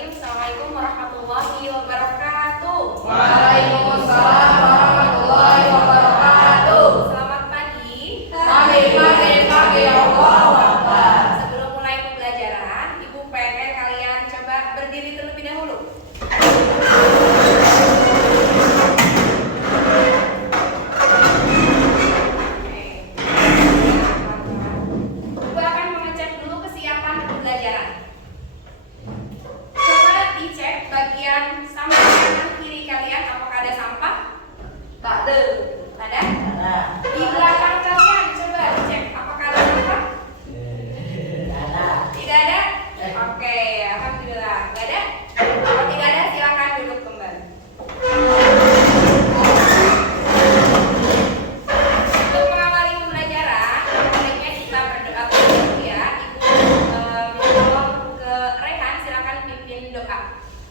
Bismillahirrahmanirrahim. Assalamualaikum warahmatullahi wabarakatuh. Waalaikumsalam warahmatullahi wabarakatuh. Selamat pagi. Pagi, Allahu Akbar. Sebelum mulai pembelajaran, Ibu pengen kalian coba berdiri terlebih dahulu. Ibu akan mengecek dulu kesiapan pembelajaran. Coba dicek bagian sampah kanan kiri kalian, apakah ada sampah? Tak ada. Ada? Di belakang kalian coba dicek apakah ada sampah? Tidak ada? Oke, alhamdulillah. Tidak ada? Kalau tidak ada, silakan duduk kembali. Untuk mengawali pembelajaran, baiknya kita berdoa dulu ya. Ibu tolong ke Rehan, silakan pimpin doa.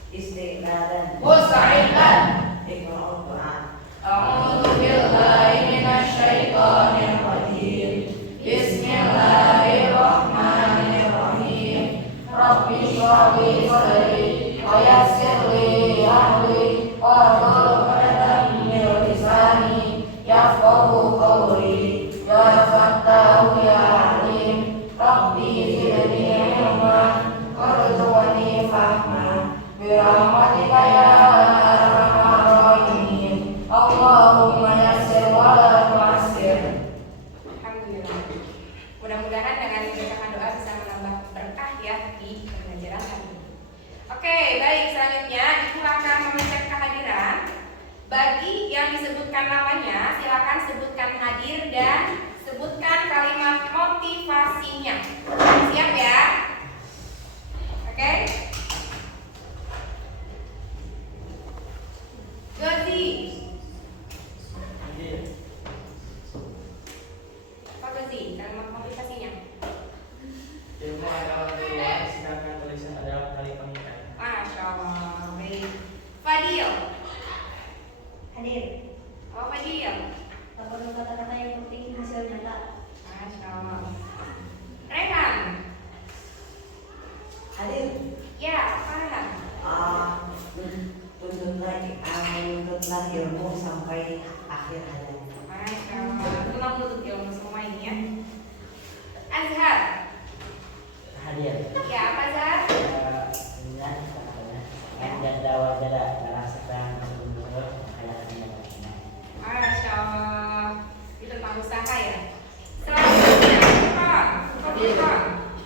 Istiqlalan. Mustahilan. Iqra'ul Quran. A'udzu billahi minasyaitonir rajim. Bismillahirrahmanirrahim. Rabbi shrah li sadri wa yassir li amri wahlul 'uqdatam min lisani yafqahu qawli. Ya Fattahu ya Alim. Rabbi zidni ilman warzuqni fahma. Birahmatika ya arhamar rahimin. Allahumma yassir wa la tu'assir. Alhamdulillah. Mudah-mudahan dengan dibacakan doa bisa menambah berkah ya di pembelajaran hari ini. Oke, baik, selanjutnya Ibu akan mengecek kehadiran. Bagi yang disebutkan namanya, silakan sebutkan hadir dan sebutkan kalimat motivasinya. Siap ya? Oke? Gozi. Apa Gozi? Kalimat motivasinya. Ilmu adalah keluar, sedangkan tulisan adalah tali pengikat. Masya Allah. Baik. Fadil. Hadir. Oh, Fadil. Tak perlu kata-kata yang penting hasil nyata. Masya Allah. Rehan. Hadir. Ya, apa Rehan? Tuntutlah ilmu sampai akhir hayat. Masya Allah. Tenang menutup ilmu semua ini ya. Azhar. Hadir. Ya, apa Azhar? Dengan katanya, jada wajada merasakan sebelum hayatnya. Masya Allah. Itu tentang usaha ya. Selanjutnya, Fadil.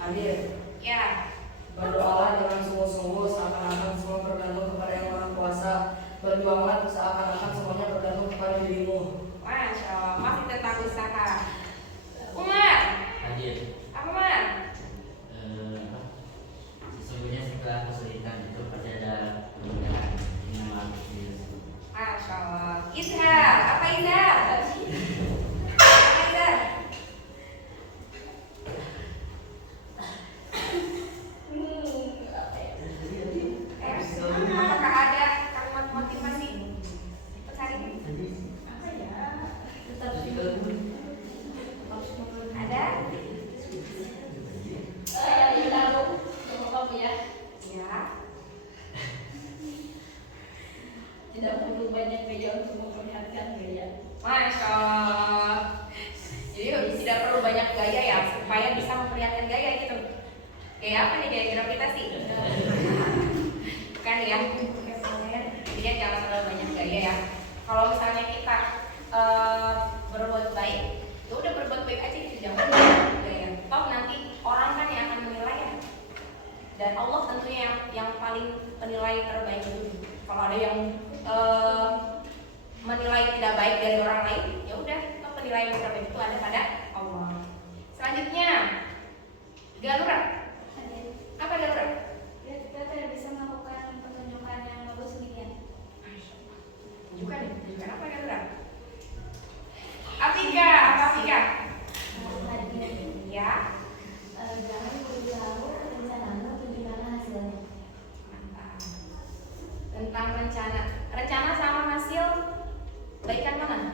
Hadir. Ya. Berdoalah dengan sungguh-sungguh seakan-akan semua bergantung kepada Yang Maha Kuasa. Berjuanglah seakan-akan semuanya bergantung kepada dirimu. Masya Allah. Masih tentang usaha. Umar. Hadir. Apa Umar? Sesungguhnya setelah kesulitan itu pasti ada kemudahan. Masya Allah. Izhar. Apa Izhar? Apa Izhar? Apakah ada kalimat motivasi? Cari. Tetap Ada? saya bilang sama kamu ya. Ya. Tidak perlu banyak gaya untuk memperlihatkan gaya. Masya Allah. Jadi tidak perlu banyak gaya ya supaya bisa memperlihatkan gaya gitu. Kayak apa nih gaya gravitasi? Kan ya. Jadi jangan terlalu banyak gaya ya. Kalau misalnya kita berbuat baik, ya udah berbuat baik aja gitu, jangan banyak gaya. Toh nanti orang kan yang akan menilai ya. Dan Allah tentunya yang paling penilai terbaik itu. Kalau ada yang menilai tidak baik dari orang lain, ya udah, toh penilaian yang terbaik itu ada pada Allah. Selanjutnya, Galura. Hadir. Apa Galura? Ya, kita tidak bisa melakukan pertunjukan yang bagus demikian. Tunjukkan nih, tunjukkan apa Galura? Afika, apa Afika? Hadir. Ya, Jangan berjauh rencanamu bagaimana hasilnya. mantap. Tentang rencana sama hasil, baikan mana?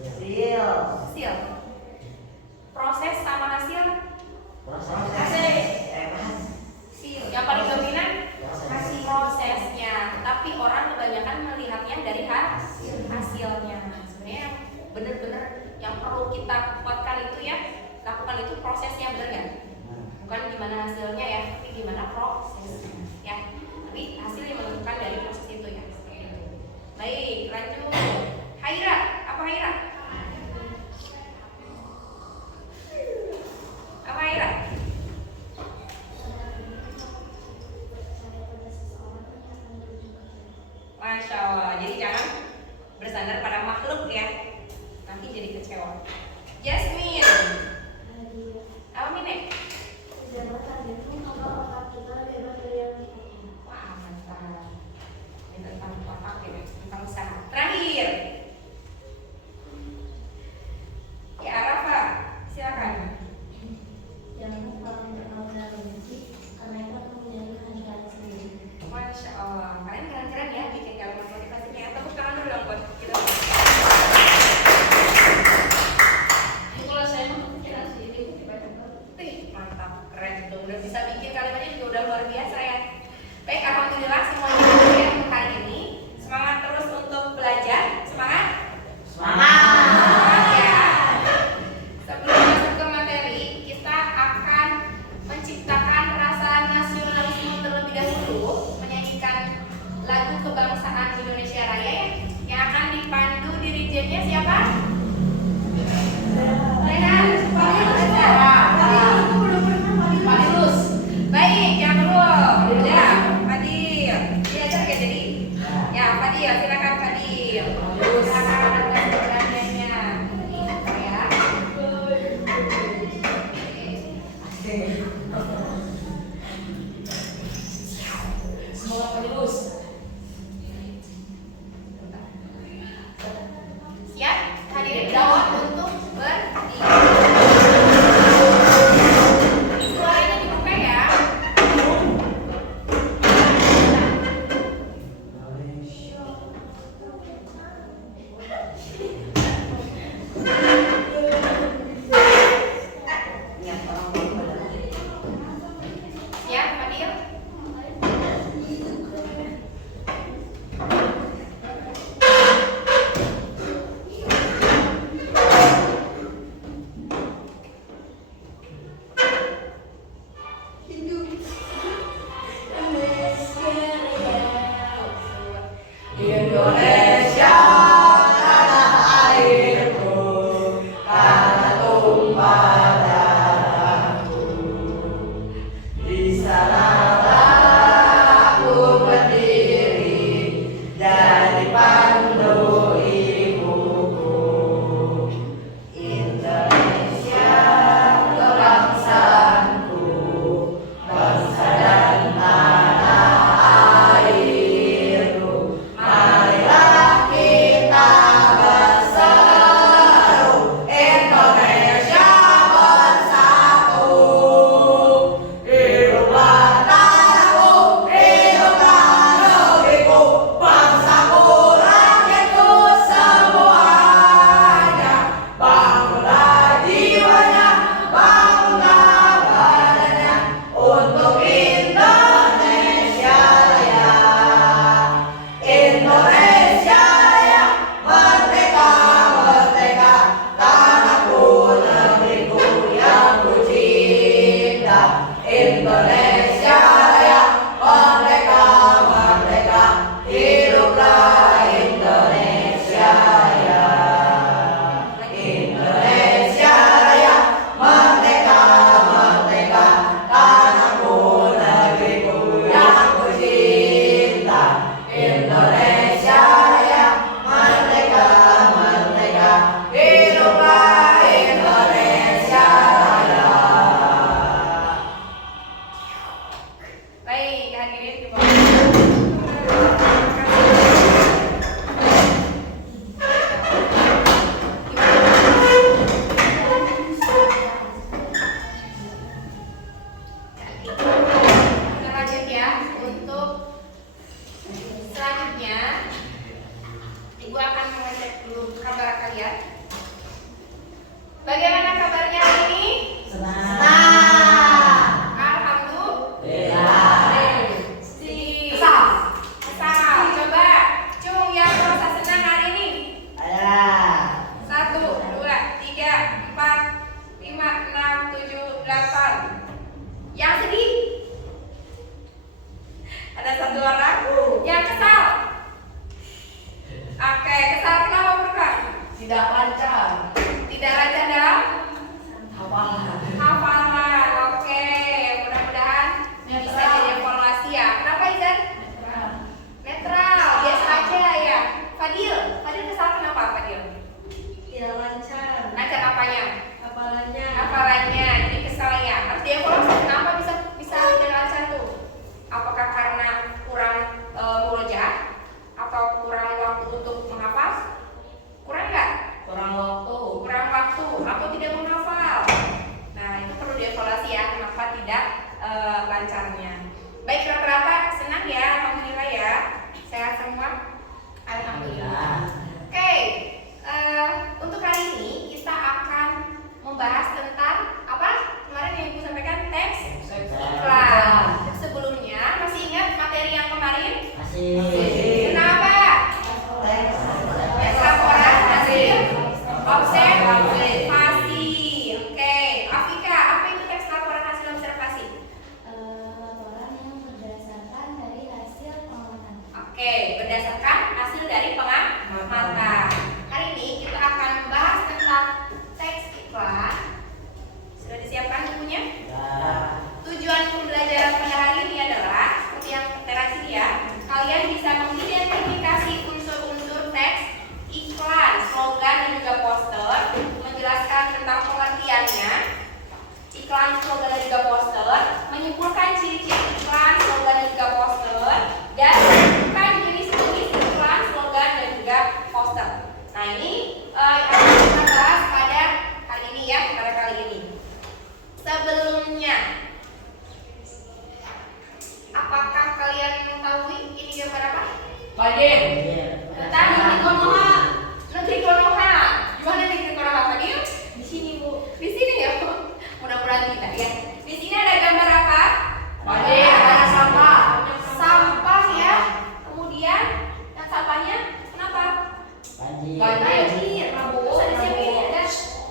Hasil. Hasil. Proses sama hasil, Proses. gimana hasilnya ya, tapi gimana prosesnya ya. Tapi hasil yang menentukan dari proses itu ya. Baik, lanjut. Haira, apa Haira? Apa Haira? Masya Allah, jadi jangan bersandar pada makhluk ya, nanti jadi kecewa. Jasmine, apa Mine? Wah mantap. Ini tentang otak ya, tentang usaha. Terakhir, ya Arafa, silakan. Masya Allah, kalian keren-keren ya bikin kalimat motivasinya. Tepuk tangan dulu dong buat kita. Kalau saya mau pikiran sih itu tiba-tiba. Mantap, keren dong. Udah bisa bikin kalimatnya juga udah luar biasa ya. Baik, alhamdulillah semuanya udah ya untuk hari ini. Semangat terus untuk belajar. Semangat. Semangat ya. Sebelum masuk ke materi, kita akan menciptakan perasaan nasionalisme terlebih dahulu, menyanyikan lagu kebangsaan Indonesia Raya ya, yang akan dipandu dirijennya siapa? Rehan, Fadilus. Baik, yang kedua, ya, Fadil. Diajar gak jadi? Ya, Fadil, silakan Fadil. Silakan atas keberaniannya. Ya. Semangat Fadilus. Siap? Hadirin jawab untuk berdiri. Suaranya dibuka ya. Siap, Fadil? Indonesia tanah airku, tanah tumpah darahku. Di sanalah aku berdiri, jadi pandu ibuku. Indonesia kebangsaanku, bangsa dan tanah airku. Marilah kita berseru, Indonesia bersatu. Hiduplah tanahku, hiduplah negeriku, bangsaku, rakyatku semuanya. Bangunlah jiwanya, bangunlah badannya untuk Indonesia Raya. Indonesia Raya, merdeka, merdeka, tanahku, negeriku yang ku cinta. Indonesia Raya, merdeka, merdeka, hiduplah Indonesia Raya. Indonesia Raya, merdeka, merdeka, tanahku, negeriku yang ku cinta. Indonesia Raya, merdeka, merdeka, hiduplah Indonesia Raya. lancarnya. Baik, rata-rata senang ya, alhamdulillah ya. Sehat semua? Alhamdulillah. Oke, untuk kali ini kita akan membahas tentang apa? Kemarin yang Ibu sampaikan teks iklan. Sebelumnya masih ingat materi yang kemarin? Masih. Kenapa? Teks laporan hasil observasi. Oke, Afika, apa itu teks laporan hasil observasi? Laporan yang berdasarkan dari hasil pengamatan. Oke, berdasarkan hasil dari pengamatan. Hari ini kita akan membahas tentang teks iklan. Sudah disiapkan bukunya? Tujuan pembelajaran pada hari ini adalah seperti yang terasi ya. Kalian bisa mengidentifikasi unsur-unsur teks iklan, slogan dan juga poster, menjelaskan tentang pengertiannya, iklan, slogan dan juga poster, menyimpulkan ciri-ciri iklan, slogan dan juga poster, dan menentukan jenis-jenis iklan, slogan dan juga poster. Nah ini akan kita bahas pada hari ini ya, pada kali ini. Sebelumnya, apakah kalian mengetahui ini gambar apa? Fadil. Tentang negeri Konoha. Negeri Konoha. Gimana negeri Konoha Fadil? Di sini Bu. Di sini ya. Mudah-mudahan tidak ya. Di sini ada gambar apa? Fadil, ada sampah. Sampah ya. Kemudian yang sampahnya kenapa? Banjir. Banjir. Terus ada siapa ini? Ada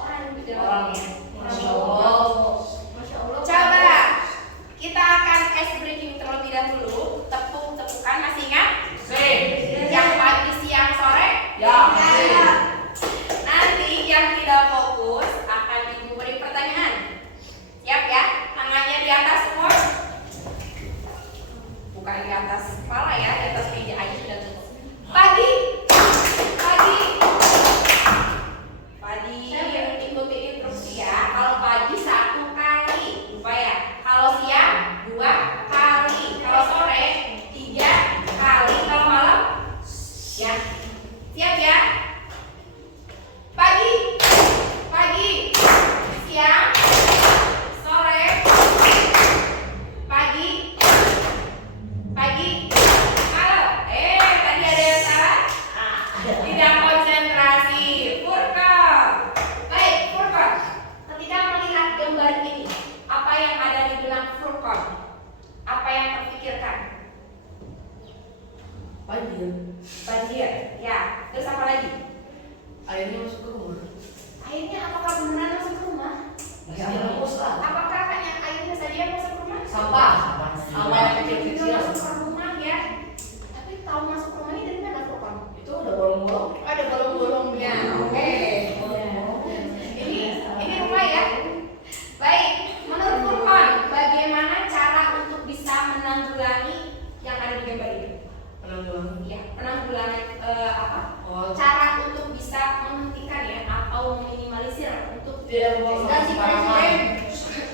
orang di dalam ya. Masya Allah. Masya Allah. Coba kita akan ice breaking terlebih dahulu. Tepuk-tepukan, masih ingat? Sip. Yang pagi, siang, sore? Ya. Ya. Nanti yang tidak fokus akan diberi pertanyaan. Siap ya? Tangannya di atas semua. Bukan di atas kepala ya, di atas meja aja sudah cukup. Pagi. Pagi. Pagi yang ikuti instruksi ya. Kalau pagi 1 kali, lupa ya. Kalau siang 2 kali. Kalau sore 3 kali. Kalau malam ya. Siap ya? Pagi. Pagi. Siang. Sore. Pagi. Pagi. Malam. Tadi ada yang salah? Tidak konsentrasi. Furka. Baik, Furka. Ketika melihat gambar ini, apa yang ada di benak Furka? Apa yang terpikirkan? Fadil. Banjir. Ya. Terus apa lagi? Airnya masuk ke rumah. Airnya apakah beneran masuk ke rumah? Masih ada Ustaz. Apakah hanya airnya saja yang masuk ke rumah? Sampah. Sampah yang kecil-kecil. Itu masuk ke rumah ya. Tapi tahu masuk ke rumah ini dari mana Furka? Itu udah bolong-bolong. Ada bolong-bolongnya. Oke. Ini rumah ya. Baik, menurut Furqan, bagaimana cara untuk bisa menanggulangi yang ada di gambar ini? Penanggulangan. Iya, penanggulangan apa? Oh, Cara untuk bisa menghentikan ya atau meminimalisir untuk tidak membuang sampah ganti sembarangan. presiden.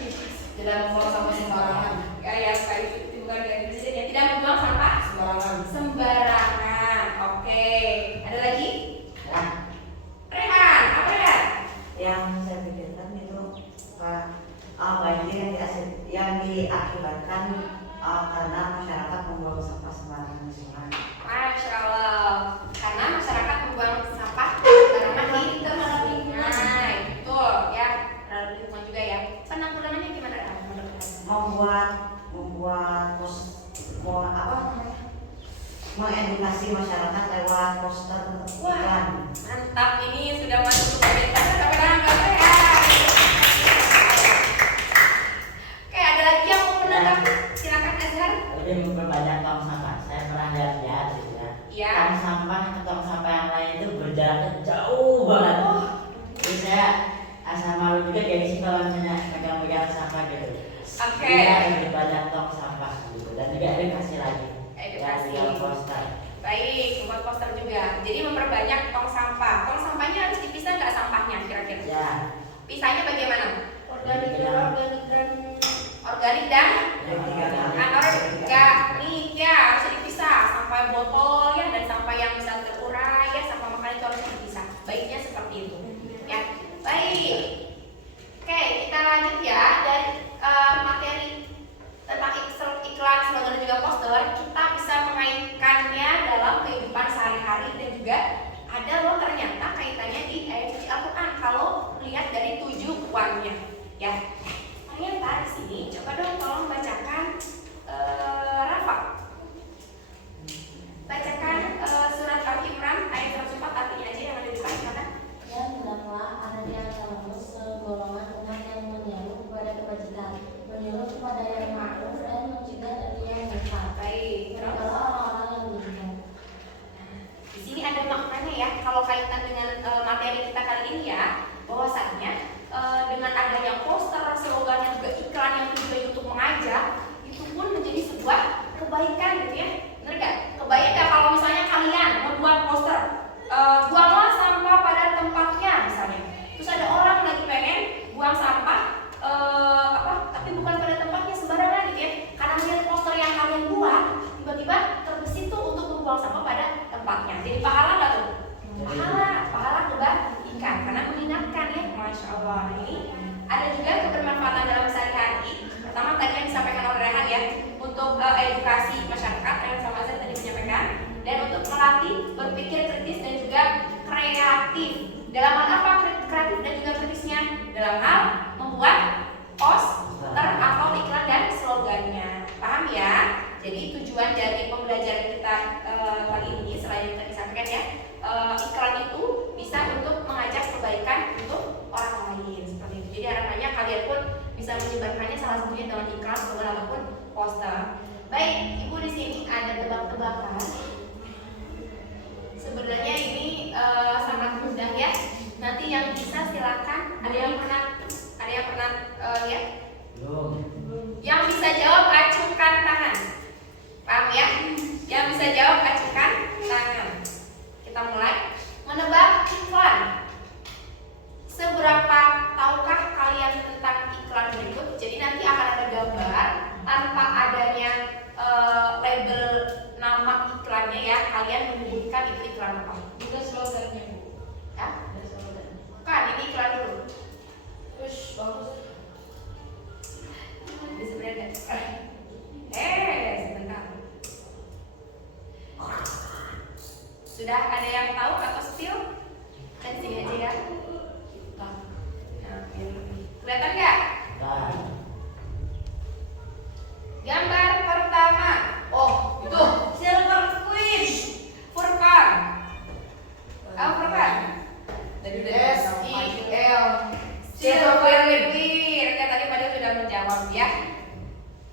Tidak membuang sampah sembarangan. Ya, sekali itu bukan ganti presiden ya. Tidak membuang sampah Sembarangan. sembarangan. Oke. Ada lagi? Ya, Rehan, apa Rehan? yang saya pikirkan itu banjir yang diakibatkan karena masyarakat membuang sampah sembarangan di sungai. Masya Allah, karena masyarakat membuang sampah sembarangan di terhadap lingkungan. Nah, betul ya, terhadap lingkungan juga ya. Penanggulangannya gimana kan? membuat mengedukasi masyarakat lewat poster iklan. Mantap, ini sudah masuk ke bagian dasar apa ya? Oke, ada lagi yang mau menanggapi? Silakan Azhar. Jadi memperbanyak tong sampah. Saya pernah lihat gitu ya. Iya. Tong sampah ke tong sampah yang lain itu berjaraknya jauh banget. Jadi saya asal malu juga gengsi kalau misalnya pegang-pegang sampah gitu. Oke. Iya, lebih banyak tong sampah gitu. Dan juga edukasi lagi. Edukasi. Ya, poster. Baik, membuat poster juga. Jadi memperbanyak tong sampah. Tong sampahnya harus dipisah nggak sampahnya kira-kira? Ya. Pisahnya bagaimana? Organik dan Organik dan Organik. anorganik ya, harus dipisah. Sampah botol ya dan sampah yang bisa terurai ya, sampah makanan itu harus dipisah. Baiknya seperti itu. Ya, baik. Oke, kita lanjut ya dari materi ini, coba dong tolong bacakan Rafa. Bacakan surat Al-Imran ayat 104 artinya aja yang ada di depan silakan. Dan hendaklah ada di antaramu segolongan umat yang menyeru kepada kebajikan, menyuruh kepada yang ma'ruf dan mencegah dari yang munkar. Baik, terus Merekalah orang-orang yang beriman. di sini ada maknanya ya. Kalau kaitan dengan materi kita kali ini ya, bahwasanya dengan adanya poster, slogan yang juga iklan yang tujuannya untuk mengajak, itu pun menjadi sebuah kebaikan gitu ya. Bener gak? Kebayang gak kalau misalnya kalian membuat poster buanglah sampah pada tempatnya misalnya. Terus ada orang lagi pengen buang sampah tapi bukan pada tempatnya sembarangan gitu ya. Karena melihat poster yang kalian buat, tiba-tiba terbesit tuh untuk membuang sampah pada tempatnya. Jadi pahala gak tuh? Pahala kebaikan karena mengingatkan ya. Masya Allah. Ini ada juga kebermanfaatan dalam sehari-hari. Pertama tadi yang disampaikan oleh Rehan ya, untuk edukasi masyarakat yang sama saya tadi menyampaikan, dan untuk melatih berpikir kritis dan juga kreatif. Dalam hal apa kreatif dan juga kritisnya? Dalam hal membuat poster atau iklan dan slogannya. Paham ya? Jadi tujuan dari pembelajaran kita kali ini selain yang tadi disampaikan ya, iklan itu bisa untuk mengajak kebaikan untuk orang lain seperti itu. Jadi harapannya kalian pun bisa menyebarkannya salah satunya dengan iklan, slogan ataupun poster. Baik, Ibu di sini ada tebak-tebakan. Sebenarnya ini sangat mudah ya. Nanti yang bisa silakan. Ada yang pernah lihat? Belum. Yang bisa jawab acungkan tangan. Paham ya? Yang bisa jawab acungkan tangan. Kita mulai menebak iklan. Seberapa tahukah kalian tentang iklan berikut? Jadi nanti akan ada gambar tanpa adanya label nama iklannya ya. Kalian menyebutkan itu iklan apa? Juga slogannya Bu. Ya? Ada slogannya. Kan ini iklan dulu. Wish, bagus. Bisa berada. Sebentar. Sudah ada yang tahu atau still? Dan sini aja ya. Nah, kelihatan nggak? Nah, Gambar pertama. Oh, itu Silver Queen. Furqan. Furqan. Tadi udah SIL. Silver Queen. Kan tadi padahal sudah menjawab ya.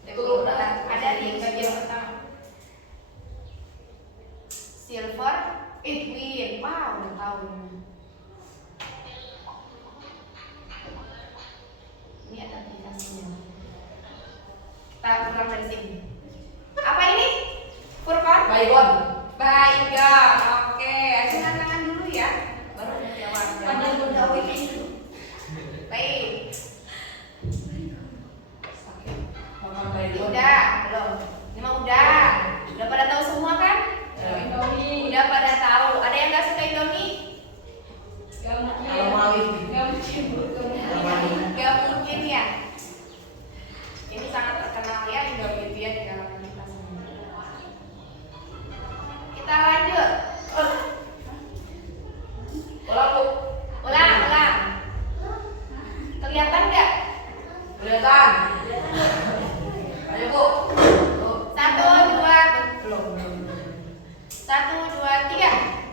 Itu ada di bagian pertama. Silver Queen. Wow, udah tahu. Ini ada aplikasinya. Kita ulang dari sini. Apa ini? Furqan? Baygon. Baygon. Oke, acungkan tangan dulu ya. Baru jawab. Panjang Betawi. Baik. Makan baygon. Udah, belum. Ini mah udah. Udah pada tahu semua kan? Indomie. Udah pada tahu. Ada yang nggak suka Indomie? Gak mungkin. Kalau Mawi. Gak mungkin Bu. Gak mungkin ya. Ini sangat terkenal ya Indomie itu ya di kalangan kita semua. Kita lanjut. Ulang, Bu. Ulang. Kelihatan nggak? Kelihatan. Ayo, Bu. Tuh. 1, 2, Belum. 1, 2, 3.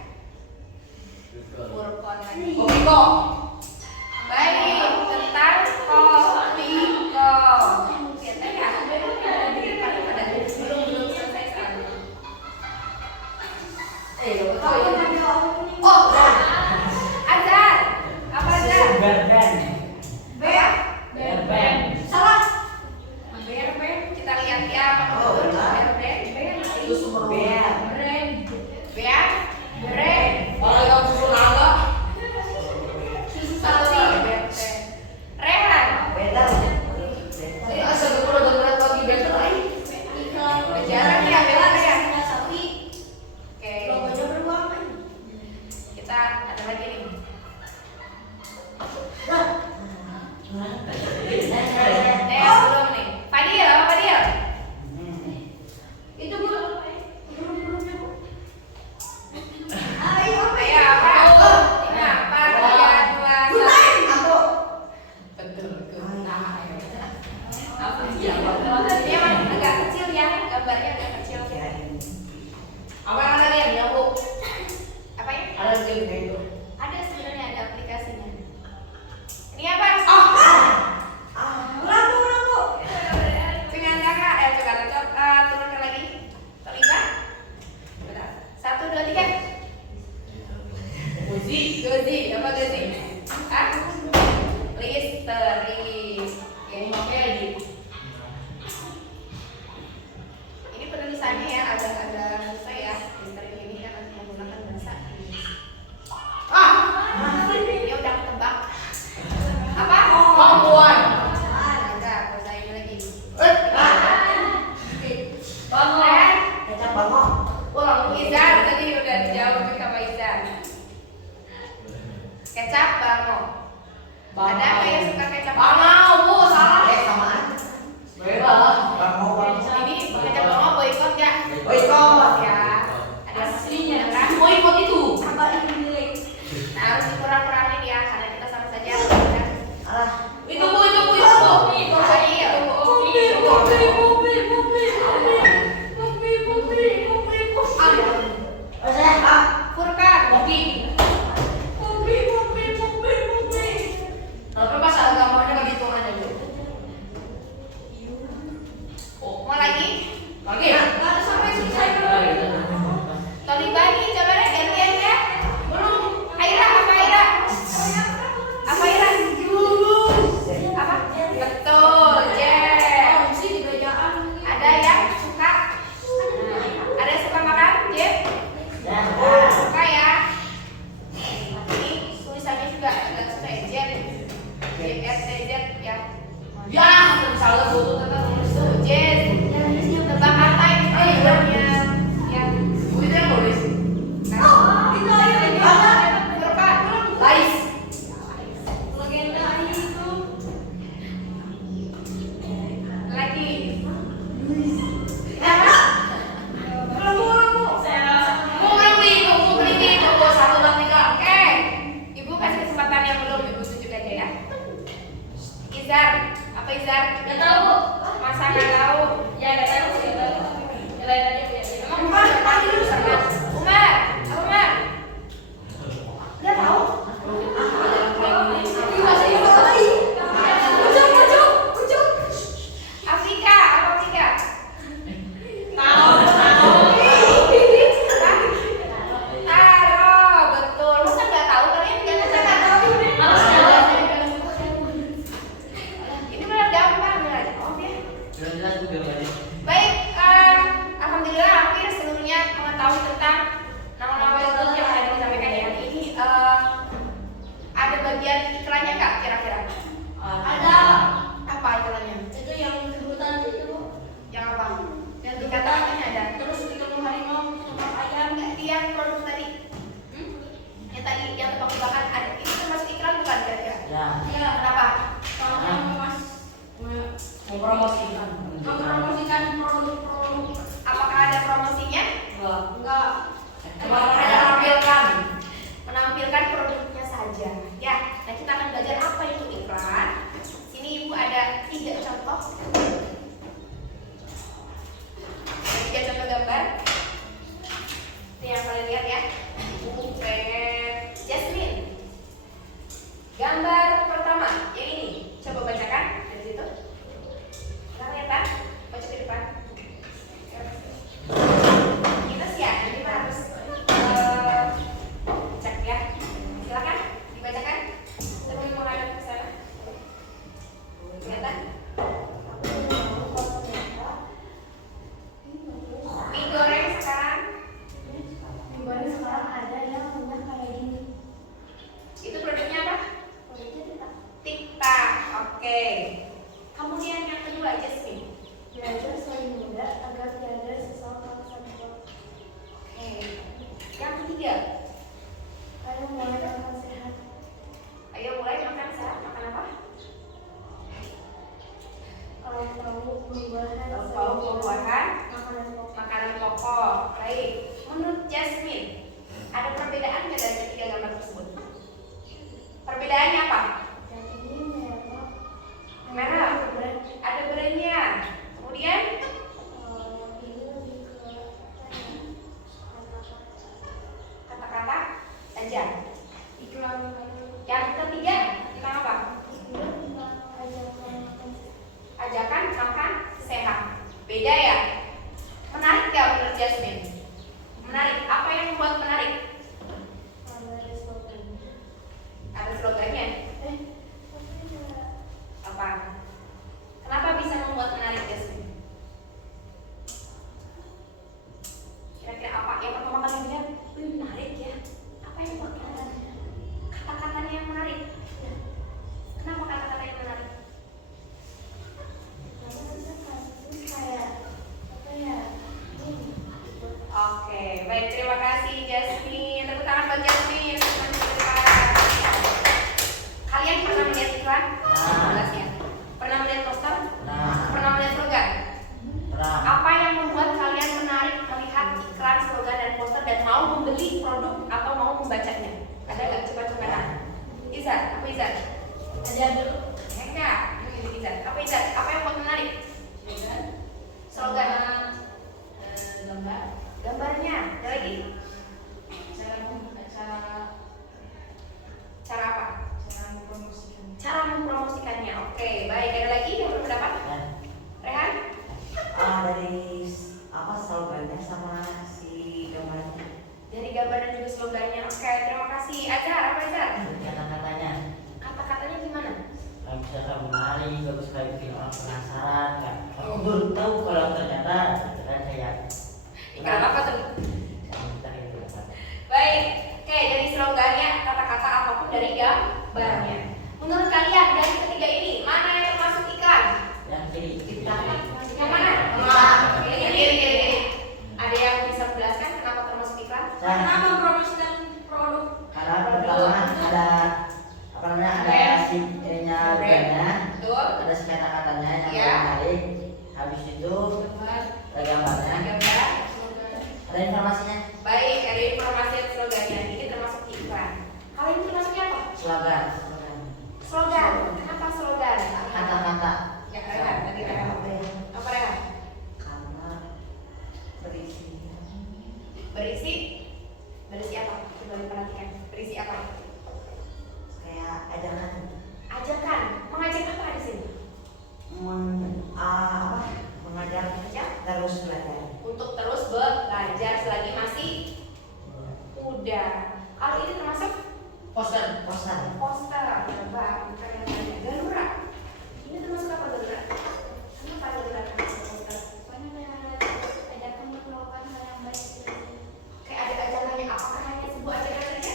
Ini emang agak kecil ya, gambarnya agak kecil. Apa yang ada nih yang Bu? Apa ya? Ada game kayak itu. Ada sebenarnya, ada aplikasinya. Ini apa? Lampu. Coba turunkan lagi. Terlibat? Bentar. 1, 2, 3. Gozi, apa Gozi? Ah? Listeris. Oke, ini penulisannya ya agak susah ya. Listeris ini kan menggunakan bahasa Inggris. Ini udah ketebak. Apa? Kompuan. Ada, bahasa ini lagi. Kecap bangok. Izar tadi udah dijawab sama Izar. Kecap bango. Ada apa yang suka kecap Bangau, Bu, salah. Samaan. Bebas. Ini kecap bango boykot ya? Boykot. Ya. Ada aslinya kan? Boykot itu. Nah, harus dikurang-kurangin ya karena kita sama saja. Alah. Itu. Furkan. Tapi pas ada gambarnya begitu aja, Bu. Mau lagi? Lagi ya? Tony bagi coba deh gantian ya. Belum. Aira apa Aira? Apa Aira? Apa? Betul, Jeff. Ada yang suka? Ada yang suka makan, Jeff? Suka ya. Ini tulisannya juga agak susah ya, Jeff. JSTZ ya. Ya, salah foto tetap nulis tuh. Jeff. Tebak kata ini jawabannya. Ya. Bu, itu yang nulis. Furkan. Lais. Lagi. Bu, berhenti. Bu, 1, 2, 3. Oke. Ibu kasih kesempatan yang belum, Ibu tunjuk aja ya. Izar, apa Izar? Gak tahu, Bu. Masa nggak tahu? Ya, gak tahu sih. Yang lain aja, Bu. Emang Umar pasti dulu sama Umar, apa Umar? Nggak tahu? Afrika, apa Afrika? Taro, betul. Masa nggak tahu? Kalian nggak tahu? Ini benar gampang benar. Oh ya. Jelas juga tadi. Baik, alhamdulillah hampir seluruhnya mengetahui tentang nama-nama produk yang tadi disampaikan ya. Ini ada bagian iklannya nggak kira-kira? Ada. Apa iklannya? Itu yang kehutan itu, Bu. Yang apa? Yang dikatakan ada. Terus ketemu harimau, tempat ayam. Nggak yang produk tadi? Yang tadi yang tebak-tebakan ada. Ini termasuk iklan bukan kira-kira? Ya. Kenapa? Kalau yang mas Mempromosikan. mempromosi promosi Azhar, apa Azhar? Kata-katanya. Kata-katanya gimana? Kayak misalkan menarik, bagus sekali bikin orang penasaran kan. Aku baru tahu kalau ternyata kan saya. Iklan apa tuh? Kita itu apa? Baik, oke, dari slogannya kata-kata apapun dari gambarnya. Menurut kalian dari ketiga ini mana yang termasuk iklan? Yang kiri. Yang mana? Gini. Ada yang bisa menjelaskan kenapa termasuk iklan? Karena mempromosikan produk. Karena pertama ada apa namanya ada si ininya brandnya, Betul. ada si kata-katanya yang Iya. menarik. Habis itu ada gambarnya, Gambar. ada informasinya, Baik, ada informasi dan slogannya. Ini termasuk iklan. Kalau ini termasuknya apa? slogan, Slogan. Kenapa slogan? kata-kata. Ya, Rehan. Tadi Rehan. Apa Rehan? Karena berisi Berisi apa? Coba diperhatikan. Berisi apa? kayak ajakan Ajakan. Mengajak apa di sini? mengajar Ajak terus belajar. untuk terus belajar selagi masih muda. Kalau ini termasuk Poster. poster. Coba bukan yang lainnya. Galura. Ini termasuk apa Galura? Kenapa Galura termasuk poster? Ajakan melakukan hal yang baik. Kayak ada ajakannya. Apakah hanya sebuah ajakan saja?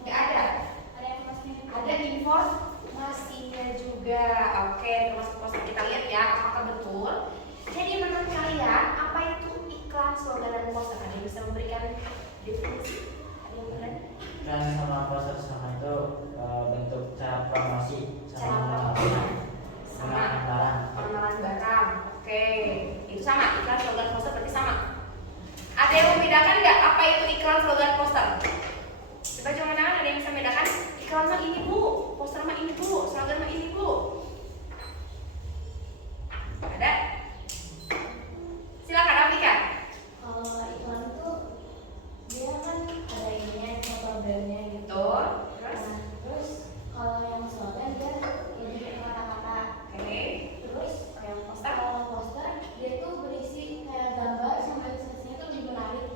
Nggak ada. Ada yang masih Ada informasinya juga. Oke, termasuk poster. Kita lihat ya, apakah betul? Jadi menurut kalian, apa itu iklan, slogan, dan poster? Ada yang bisa memberikan definisi? Ada yang berani? Dan sama poster sama itu bentuk cara promosi Cara sama Sama barang. pengenalan barang. Oke, itu sama. Iklan, slogan, poster berarti sama. Ada yang membedakan nggak apa itu iklan, slogan, poster? Coba jangan tangan, ada yang bisa membedakan? Iklan mah ini bu, poster mah ini bu, slogan mah ini bu. Ada? Silakan Afika. Kalau iklan itu dia kan ada ininya foto brandnya gitu. Betul. Terus? Nah, terus kalau yang slogan dia lebih ke kata-kata. Oke. Terus Yang poster? kalau poster dia itu berisi kayak gambar sama ilustrasinya itu lebih menarik.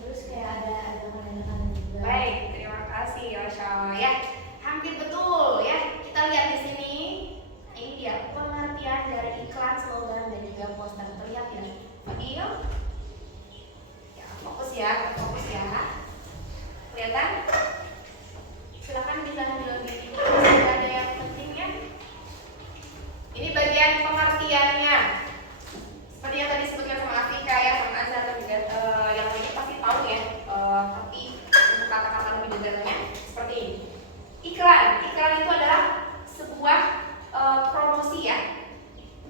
Terus kayak ada ajakan juga. Baik, terima kasih Masya Allah ya. Hampir betul ya. Kita lihat di sini. Ini dia pengertian dari iklan, slogan, dan juga poster. Terlihat ya. Fadil. Ya, fokus ya. Kelihatan? Silakan bisa ambil lebih tinggi. Tidak ada yang penting ya. Ini bagian pengertiannya. Seperti yang tadi disebutkan sama Afika ya, sama Azhar dan juga yang lainnya pasti tahu ya. Tapi untuk kata-kata lebih detailnya seperti ini. Iklan itu adalah sebuah promosi ya.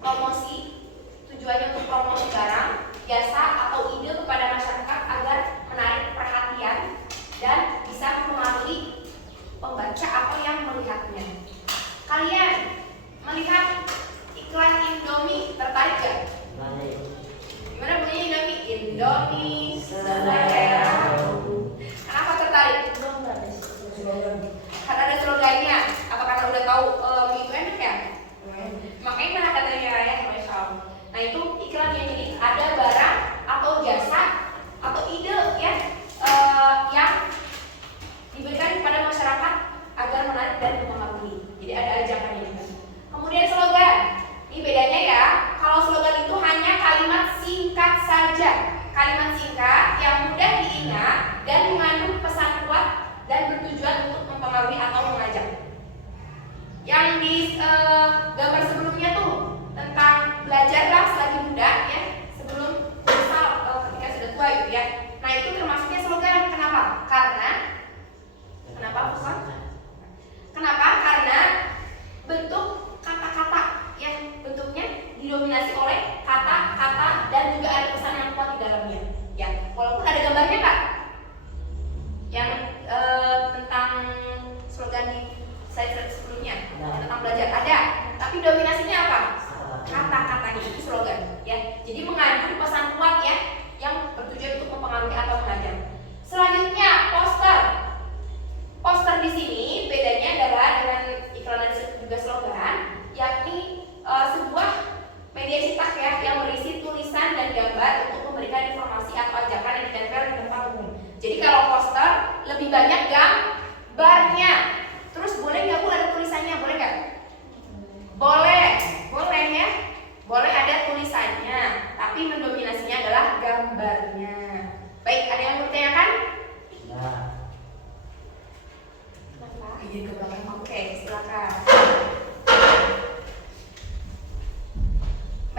Promosi tujuannya untuk promosi barang, jasa atau ide kepada masyarakat agar menarik perhatian dan bisa mempengaruhi pembaca atau yang melihatnya. Kalian melihat iklan Indomie tertarik gak? Menarik. Gimana bunyinya Indomie selera. Kenapa tertarik? Slogan. Karena ada slogannya. Apa karena udah tahu mie itu enak ya? Makanya mana katanya ya, Masya Allah. Nah itu iklannya, jadi ada barang atau jasa atau ide ya yang diberikan kepada masyarakat agar menarik dan mempengaruhi. Jadi ada ajakannya juga. Kemudian slogan. Ini bedanya ya. Kalau slogan itu hanya kalimat singkat saja, kalimat singkat yang mudah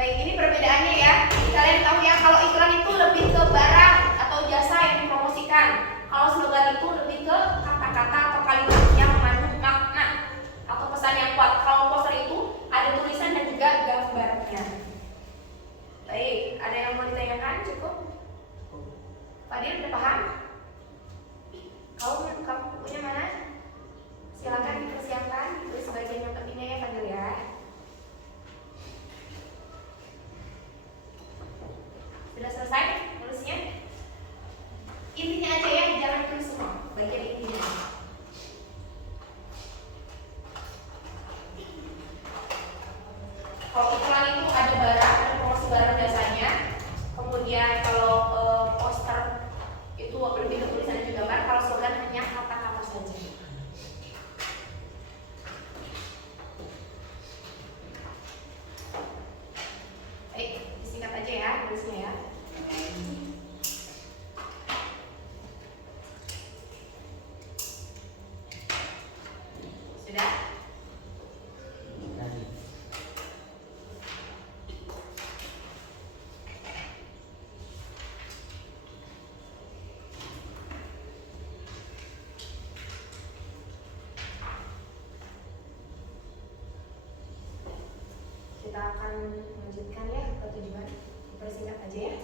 Baik, ini perbedaannya ya. Jadi kalian tahu ya, kalau iklan itu lebih ke barang atau jasa yang dipromosikan. Kalau slogan itu lebih ke kata-kata atau kalimat yang mengandung makna atau pesan yang kuat. Kalau poster itu ada tulisan dan juga gambarnya. Baik, ada yang mau ditanyakan? Cukup? Fadil udah paham? Kamu bukunya mana? Silakan dipersiapkan, ditulis bagian yang pentingnya ya Fadil ya. Sudah selesai nulisnya? Intinya aja ya, jangan tulis semua. Bagian intinya. Kalau iklan itu ada barang, ada promosi barang jasanya. Kemudian kalau poster itu lebih ke tulisan dan juga gambar. Kalau slogan hanya kata-kata saja. Baik, disingkat aja ya tulisnya ya. Sudah? Tadi. Kita akan melanjutkan ya ke tujuan. Dipersingkat aja ya.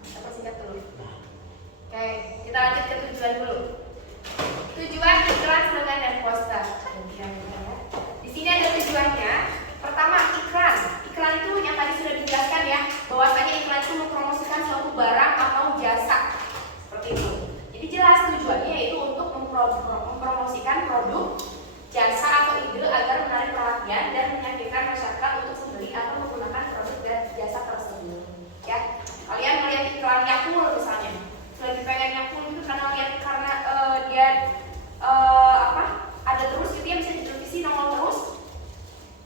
Kita persingkat dulu. Oke, kita lanjut ke tujuan dulu. Tujuan iklan, slogan dan poster. Di sini ada tujuannya. Pertama, iklan. Iklan itu yang tadi sudah dijelaskan ya, bahwasanya iklan itu mempromosikan suatu barang atau jasa. Seperti itu. Jadi jelas tujuannya yaitu untuk mempromosikan produk, jasa atau ide agar menarik perhatian dan meyakinkan masyarakat untuk membeli atau menggunakan produk dan jasa tersebut. Ya, kalian melihat iklan Yakult misalnya, lagi pengen Yakult itu karena lihat dia ada terus gitu ya, bisa di televisi nongol terus.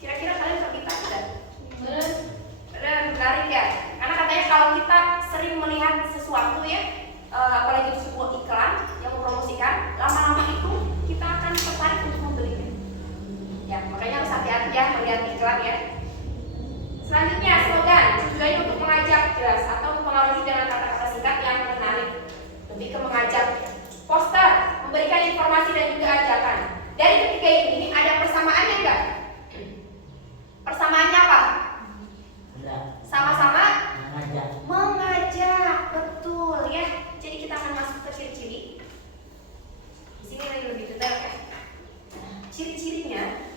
Kira-kira kalian tertarik tidak? Menarik ya, karena katanya kalau kita sering melihat sesuatu ya, apalagi itu sebuah iklan yang mempromosikan, lama-lama itu kita akan tertarik untuk membelinya. Ya, makanya harus hati-hati ya melihat iklan ya. Selanjutnya, slogan. Tujuannya untuk mengajak jelas atau mempengaruhi dengan kata-kata singkat yang menarik. Lebih ke mengajak. Poster, memberikan informasi dan juga ajakan. Dari ketiga ini ada persamaannya enggak? Persamaannya apa? Enggak. Sama-sama Mengajak. mengajak, betul ya. Jadi kita akan masuk ke ciri-ciri. Di sini lebih detail ya. Ciri-cirinya,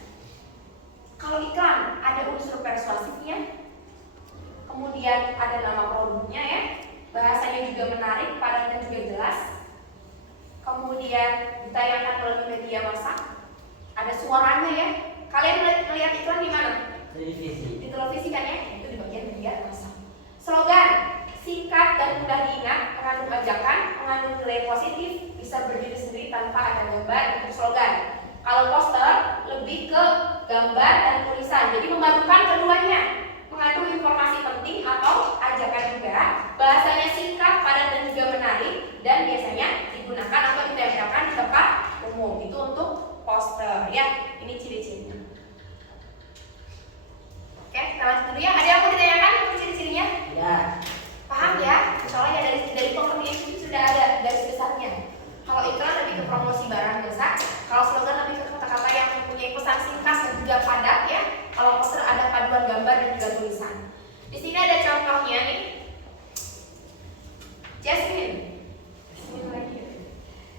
kalau iklan ada unsur persuasifnya, kemudian ada nama produknya ya, bahasanya juga menarik, padat dan juga jelas. Kemudian ditayangkan melalui media massa, ada suaranya ya. Kalian melihat iklan di mana? Televisi. Di televisi kan ya, itu di bagian media massa. Slogan, singkat dan mudah diingat, mengandung ajakan, mengandung nilai positif, bisa berdiri sendiri tanpa ada gambar untuk slogan. Kalau poster lebih ke gambar dan tulisan, jadi memadukan keduanya, mengandung informasi penting atau ajakan juga, bahasanya singkat, padat dan juga menarik, dan biasanya digunakan atau ditempelkan di tempat umum. Itu untuk poster ya, ini ciri-cirinya. Oke, kita lanjut dulu ya. Ada yang mau ditanyakan untuk ciri-cirinya? Ya. Paham ya? Soalnya dari pengertian itu sudah ada garis besarnya. Kalau iklan lebih ke promosi barang jasa, kalau slogan lebih ke kata-kata yang mempunyai pesan singkat dan juga padat ya. Kalau poster ada paduan gambar dan juga tulisan. Di sini ada contohnya nih. Jasmine.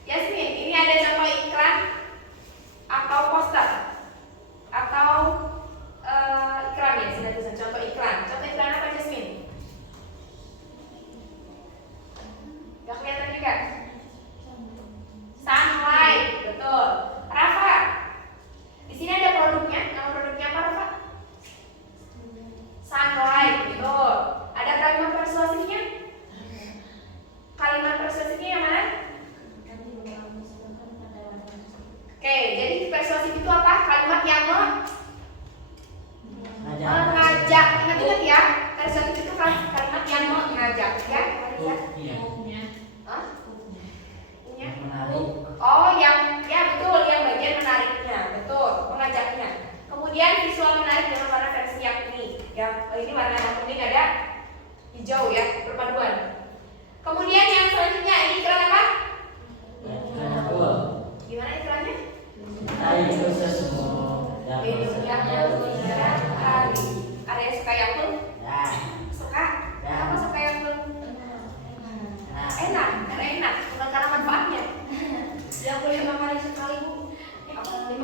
Jasmine, ini ada contoh iklan atau poster atau iklan ya, sudah tulisan contoh iklan. Contoh iklan apa Jasmine? Gak kelihatan juga. Sunlight, betul. Rafa, di sini ada produknya. Nama produknya apa, Rafa? Sunlight, betul. Ada kalimat persuasifnya? Kalimat persuasifnya yang mana? Oke, jadi persuasif itu apa? Kalimat yang mengajak. Ingat-ingat ya, persuasif itu kalimat yang mengajak, ya? Iya. Hah? Punya? Menarik. Oh, yang ya betul, yang bagian menarik hijau ya, perpaduan. Kemudian yang selanjutnya ini iklan apa? Gimana iklannya? Hai khususmu Minum Yakult setiap hari. Ada yang suka Yakult? Ya, Suka? Ya. Kenapa suka Yakult? nah, Enak, karena enak, bukan karena manfaatnya. Yakult 5 hari sekali Bu.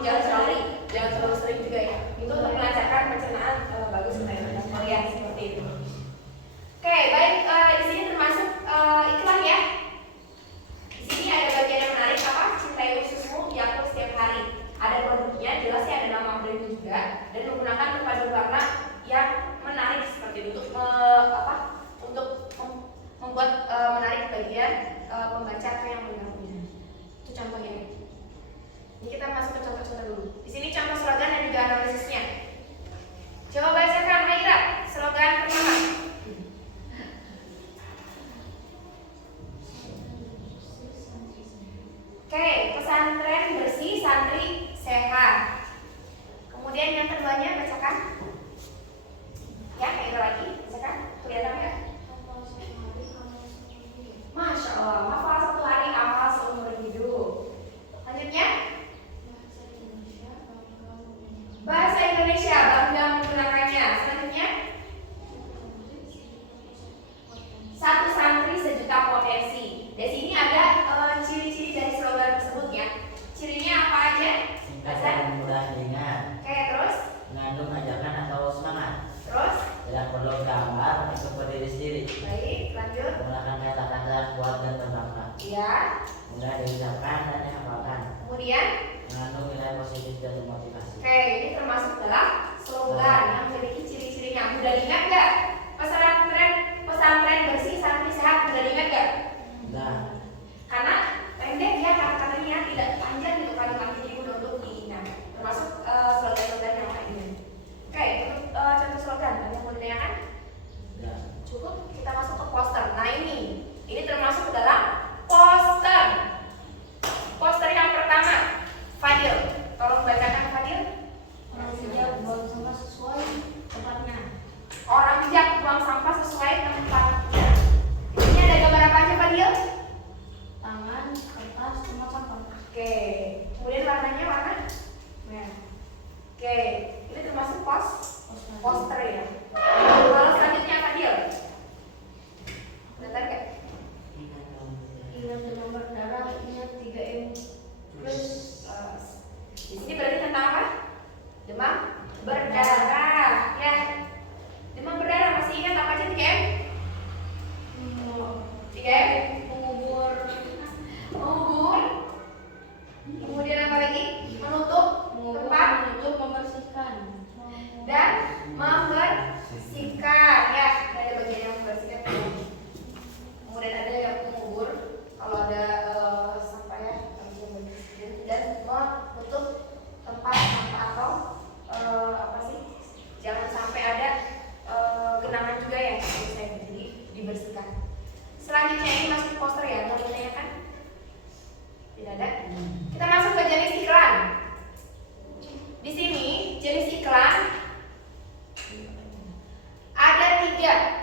Jangan terlalu sering juga ya. Itu untuk melancarkan pencernaan bagus untuk kalian seperti itu. Oke, baik, di sini termasuk iklan ya. Di sini ada bagian yang menarik apa? Cintai ususmu Yakult setiap hari. Ada produknya, jelas ya, ada nama brand juga, dan menggunakan perpaduan warna yang menarik seperti itu untuk membuat menarik bagian pembaca atau yang mendengarnya. Itu contohnya. Ini kita masuk ke contoh-contoh dulu. Di sini contoh slogan dan juga analisisnya. Coba bacakan Haira, slogan pertama. Oke, pesantren bersih, santri sehat. Kemudian yang keduanya bacakan. Ya, Haira lagi, bacakan. Kelihatan nggak? Masya Allah, hafal 1 hari, amal seumur hidup. Lanjutnya, bahasa Indonesia bangga menggunakannya. Selanjutnya, 1 santri sejuta potensi. Di sini ada ciri-ciri dari slogan tersebut ya. Cirinya apa aja? singkat dan mudah diingat, Oke, terus, mengandung ajakan atau semangat, terus, tidak perlu gambar untuk berdiri sendiri, baik, lanjut. menggunakan kata-kata kuat dan berbangga, Iya. mudah diucapkan dan dihafalkan, Kemudian, mengandung nilai positif dan motivasi. oke, ini termasuk dalam slogan yang memiliki ciri-cirinya. Mudah diingat nggak? Pesantren bersih, santri sehat, mudah diingat nggak? Nah, Karena pendek ya kata-katanya, tidak panjang gitu kalimat ini mudah untuk diingat. Termasuk slogan-slogan yang lainnya. Oke, untuk contoh slogan ada yang mau ditanyakan? ya. Cukup, kita masuk ke poster. Nah ini termasuk ke dalam poster. Poster yang pertama, Fadil, tolong bacakan Fadil. Orang bijak buang sampah sesuai tempatnya. Orang bijak buang sampah sesuai tempatnya. Ini ada gambar apa aja Fadil? Tangan, kertas, tempat sampah. Oke, kemudian warnanya warna merah. Oke, ini termasuk poster ya. Kalau selanjutnya Fadil, bentar nggak? Ingat demam berdarah, ingat 3M. Terus di sini berarti tentang apa? Demam berdarah ya. Demam berdarah masih ingat apa aja 3M? 3M? Mengubur. Kemudian apa lagi? Menutup tempat Menutup, membersihkan. dan membersihkan ya. Ada bagian yang membersihkan. Kemudian ada yang mengubur kalau ada sampah ya, harus yang membersihkan dan menutup tempat sampah atau apa sih? Jangan sampai ada genangan juga ya, jadi dibersihkan. Selanjutnya ini masuk poster ya, mau ditanyakan? Tidak ada. Kita masuk ke jenis iklan. Di sini jenis iklan ada 3.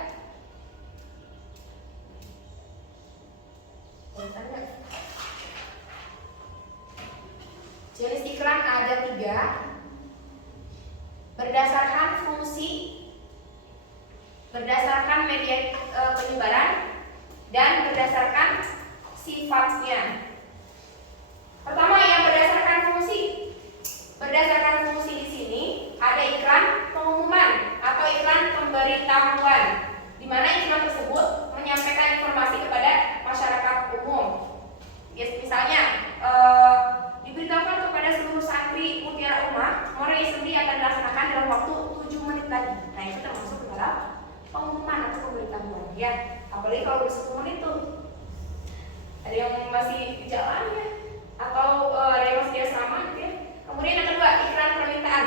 Jenis iklan ada 3 berdasarkan fungsi, berdasarkan media penyebaran, dan berdasarkan sifatnya. Pertama yang berdasarkan fungsi. Berdasarkan fungsi di sini ada iklan pengumuman atau iklan pemberitahuan, di mana iklan tersebut menyampaikan informasi kepada masyarakat umum. Yes, misalnya diberitahukan kepada seluruh santri Mutiara Ummah, Mora Isri akan dilaksanakan dalam waktu 7 menit lagi. Nah itu termasuk dalam pengumuman atau pemberitahuan ya. Apalagi kalau udah 10 menit tuh ada yang masih di jalan ya, atau ada yang masih di asrama gitu ya. Kemudian yang kedua, iklan permintaan.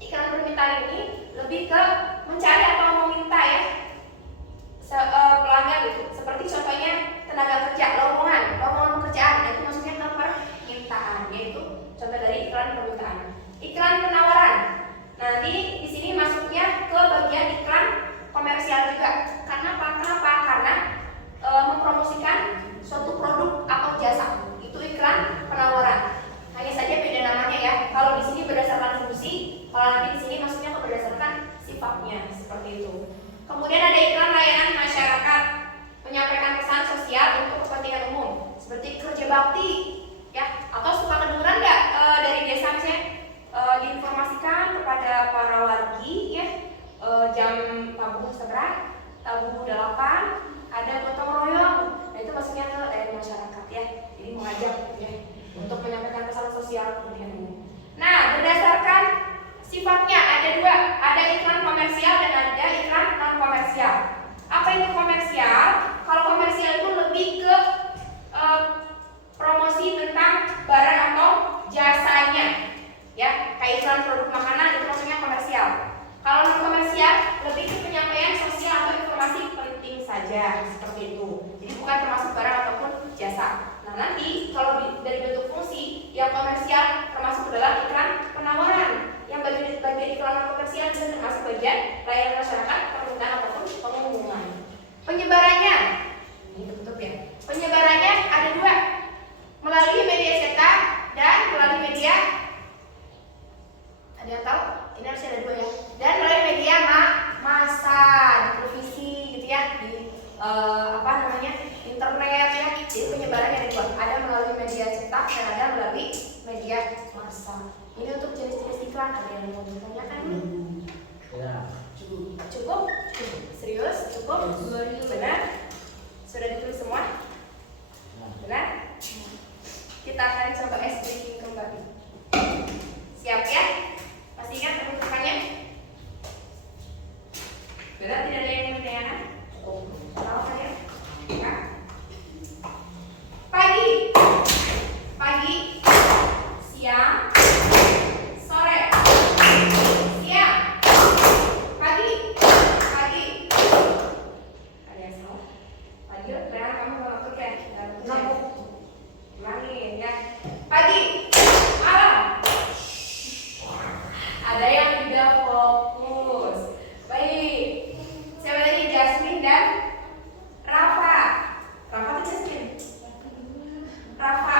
Iklan permintaan ini lebih ke mencari atau meminta ya pelanggan gitu. Seperti contohnya tenaga kerja, lowongan pekerjaan. Nah, itu maksudnya ke permintaan, yaitu contoh dari iklan permintaan. Iklan penawaran. Nanti di sini masuknya ke bagian iklan komersial juga. Karena mempromosikan suatu produk atau jasa. Itu iklan penawaran. Hanya saja beda namanya ya. Kalau di sini berdasarkan fungsi, kalau nanti di sini maksudnya berdasarkan sifatnya seperti itu. Kemudian ada iklan layanan masyarakat, menyampaikan pesan sosial untuk kepentingan umum, seperti kerja bakti, ya. Atau suka kedengeran nggak dari desa misalnya diinformasikan kepada para wargi, ya, jam tabung seberang, tabung 8, ada gotong royong. Nah itu maksudnya ke daerah masyarakat ya. Jadi mengajak ya untuk menyampaikan pesan sosial kepentingan umum. Nah berdasarkan sifatnya ada dua, ada iklan komersial dan ada iklan non komersial. Apa itu komersial? Kalau komersial itu lebih ke promosi tentang barang atau jasanya, ya, kayak iklan produk makanan itu maksudnya komersial. Kalau non komersial lebih ke penyampaian sosial atau informasi penting saja seperti itu. Jadi bukan termasuk barang ataupun jasa. Nah nanti kalau dari bentuk fungsi yang komersial termasuk dalam iklan penawaran. Yang bagian iklan non komersial bisa termasuk bagian layanan masyarakat, permintaan ataupun pengumuman. Penyebarannya, ini tutup ya. Penyebarannya ada dua, melalui media cetak dan melalui media. Ada yang tahu? Ini harus ada dua ya. Dan melalui media massa, di televisi gitu ya, di internet ya. Jadi penyebarannya ada dua. Ada melalui media cetak dan ada melalui media massa. Ini untuk jenis-jenis iklan. Ada yang mau ditanyakan? Ya. Cukup? Serius? Cukup? Benar? Sudah ditulis semua? Benar? Kita akan coba S-breaking kembali. Siap ya? Masih ingat peruntukannya? Benar tidak ada yang mau ditanyakan? Tahu kalian? Ya? Pagi, siang, sore, siang, pagi. Ada yang salah? Pagi, ternyata kamu mengatur kan? Ulangin ya. Pagi, malam. Ada yang tidak fokus. Baik. Siapa tadi? Jasmine dan Rafa. Rafa atau Jasmine? Rafa.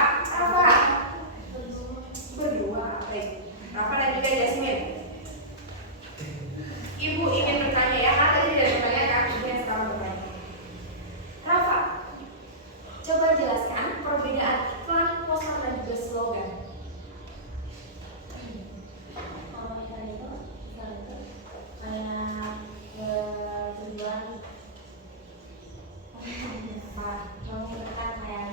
Berdua. Baik. Rafa dan juga Jasmine. Ibu ingin bertanya ya, karena tadi tidak bertanyakan, ibu yang sekarang bertanya. Rafa, coba jelaskan perbedaan iklan, poster dan juga slogan. Kalau iklan itu kayak tujuan mengingatkan kayak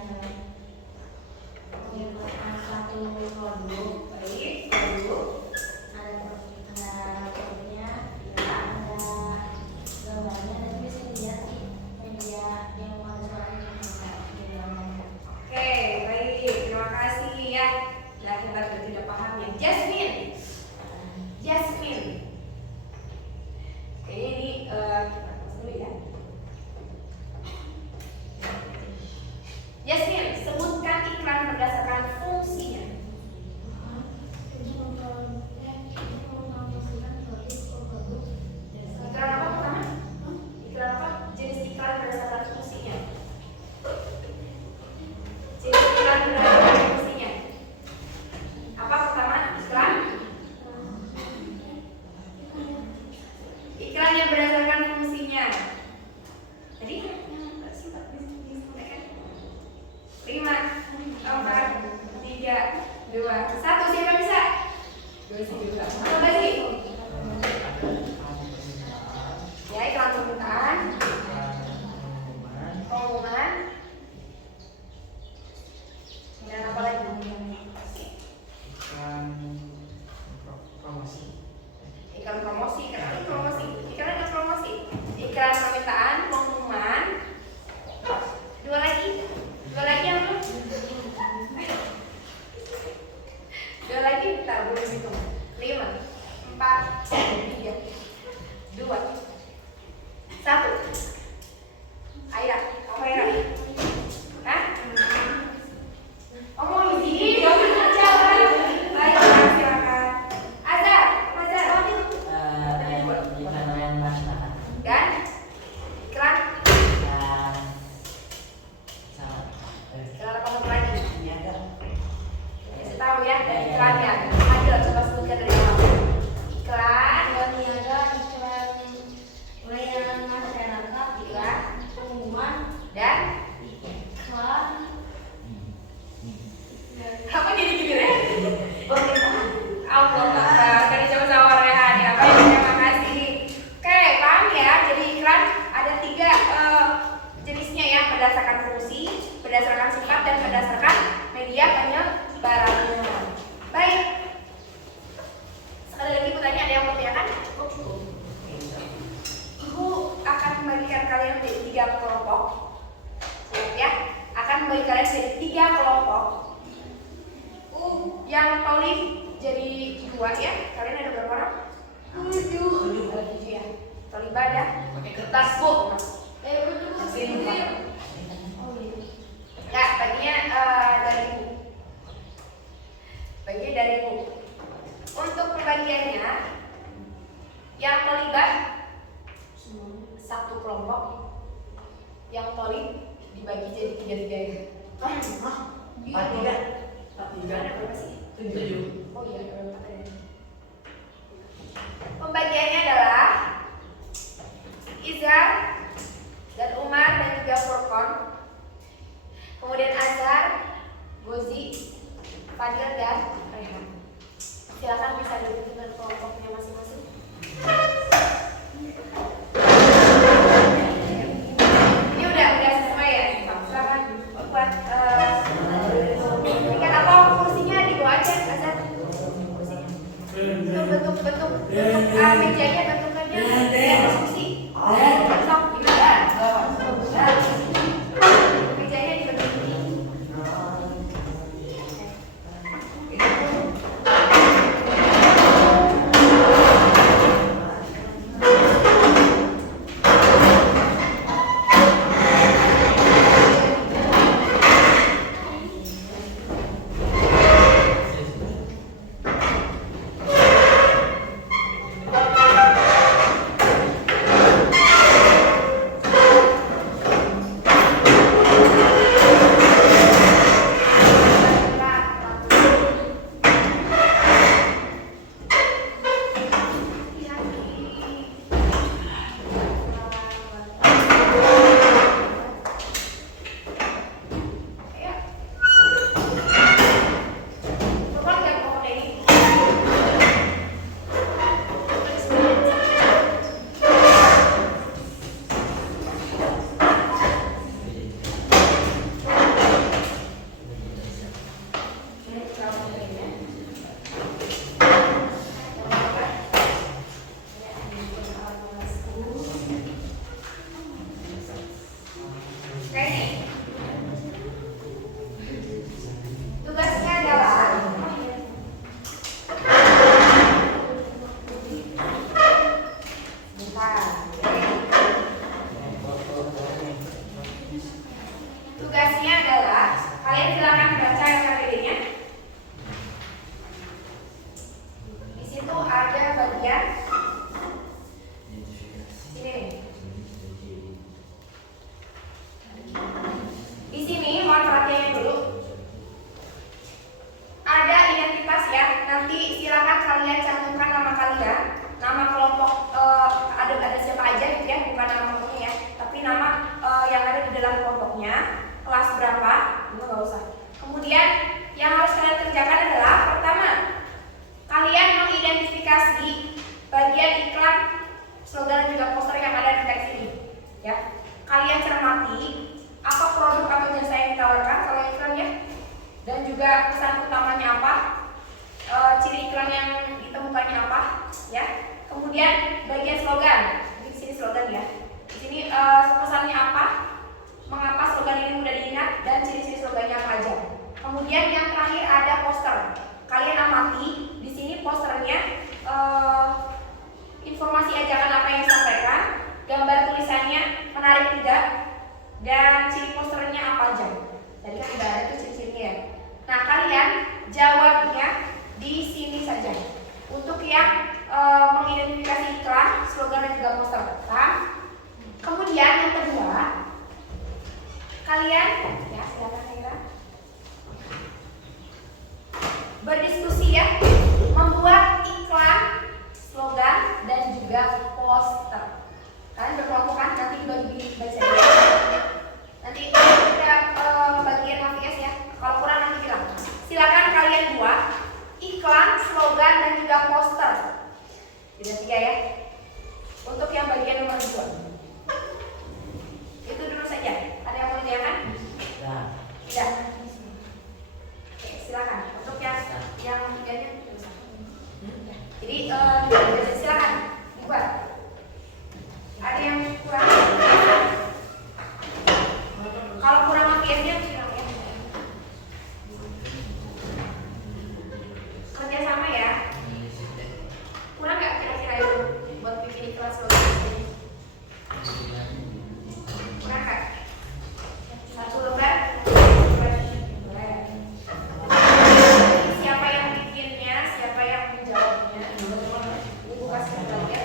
mengingatkan suatu produk. Baik, lalu Ada produknya, ada gambarnya, dan bisa dilihat di media yang mana suaranya. oke, baik, terima kasih ya. Nah, kita tidak paham ya. Jasmine. Kayaknya ini kita bahas dulu ya. Jasmine, sebutkan iklan berdasarkan fungsinya. Iklan apa pertama? Iklan apa? Jenis iklan berdasarkan fungsinya. Jenis iklan berdasarkan fungsinya. Apa pertama? Iklan yang berdasarkan fungsinya. Tadi sempat disampaikan. 5, 4, 3, 2, 1. Siapa bisa? Coba sih. Ya, iklan permintaan, pengumuman, dan apa lagi? Iklan promosi, iklan promosi, iklan permintaan, pengumuman. Dua lagi yang belum? Dua lagi, tak boleh hitung. 5. iklannya. Adil, coba sebutkan dari awal. Iklan, Niaga, iklan layanan masyarakat, iklan, pengumuman, dan iklan apa jadi gitu ya? Allah Akbar, tadi coba sama Rehan ya. Baik, terima kasih. Oke, paham ya? Jadi iklan ada 3 jenisnya ya, berdasarkan fungsi, berdasarkan sifat, dan berdasarkan media penyebarannya. Baik. Sekali lagi bertanya, ada yang mau tanyakan? Ibu akan membagikan kalian menjadi 3 kelompok. Ya, akan membagi kalian menjadi 3 kelompok. Yang Pauli jadi 2 ya. Kalian ada berapa orang? 7. Ada 7 ya. Toliba ada Pakai kertas, Bu. Enggak, baginya dari ibu. Baginya dari ibu. Untuk pembagiannya, yang Tolibah 1 kelompok, yang Tolib dibagi jadi 3-3 ya. Ada berapa sih? 7. Oh iya, ada 4 ya. Pembagiannya adalah Izhar dan Umar dan juga Furqan. Kemudian Azhar, Gozi, Fadil dan Rehan. Silakan bisa duduk dengan kelompoknya masing-masing. Ini udah sesuai ya. Silakan buat ikan apa kursinya di bawah aja, Azhar. Kursinya. Bentuk mejanya bentukannya konstruksi. Sok gimana? Mejanya dibentuk ini. Tugasnya adalah kalian silakan baca RKPD-nya. Di situ ada bagian sini nih. Di sini mohon perhatiannya dulu. Ada identitas ya. Nanti silakan kalian cantumkan nama kalian, nama kelompok ada siapa aja gitu ya, bukan nama kelompoknya ya, tapi nama yang ada di dalam kelompoknya, kelas berapa, itu nggak usah. Kemudian yang harus kalian kerjakan adalah pertama, kalian mengidentifikasi bagian iklan, slogan dan juga poster yang ada di teks ini. Ya, kalian cermati apa produk atau jasa yang ditawarkan kalau iklan ya, dan juga pesan utamanya apa, ciri iklan yang ditemukannya apa, ya. Kemudian bagian slogan, di sini slogan ya. Di sini pesannya apa, mengapa slogan ini mudah diingat, dan ciri-ciri slogannya apa aja. Kemudian yang terakhir ada poster. Kalian amati di sini posternya, informasi ajakan apa yang disampaikan, gambar tulisannya menarik tidak, dan ciri posternya apa aja. Tadi kan udah ada tuh ciri-cirinya ya. Nah, kalian jawabnya di sini saja. Untuk yang mengidentifikasi iklan, slogan dan juga poster. Nah, kemudian yang kedua, kalian ya silakan Hera, berdiskusi slogan dan juga poster. Ada 3 ya. Untuk yang bagian nomor 2. Itu dulu saja. Ada yang mau ditanyakan? Tidak. Oke, silakan. Untuk yang bagiannya. Jadi silakan dibuat. Ada yang kurang? Kalau kurang APS-nya bilang ya. Kerja sama ya. Kurang nggak kira-kira itu buat bikin kelas logo ini? Kurang nggak? 1 lembar? Boleh. Siapa yang bikinnya? Siapa yang menjawabnya? Ibu kasih belajar.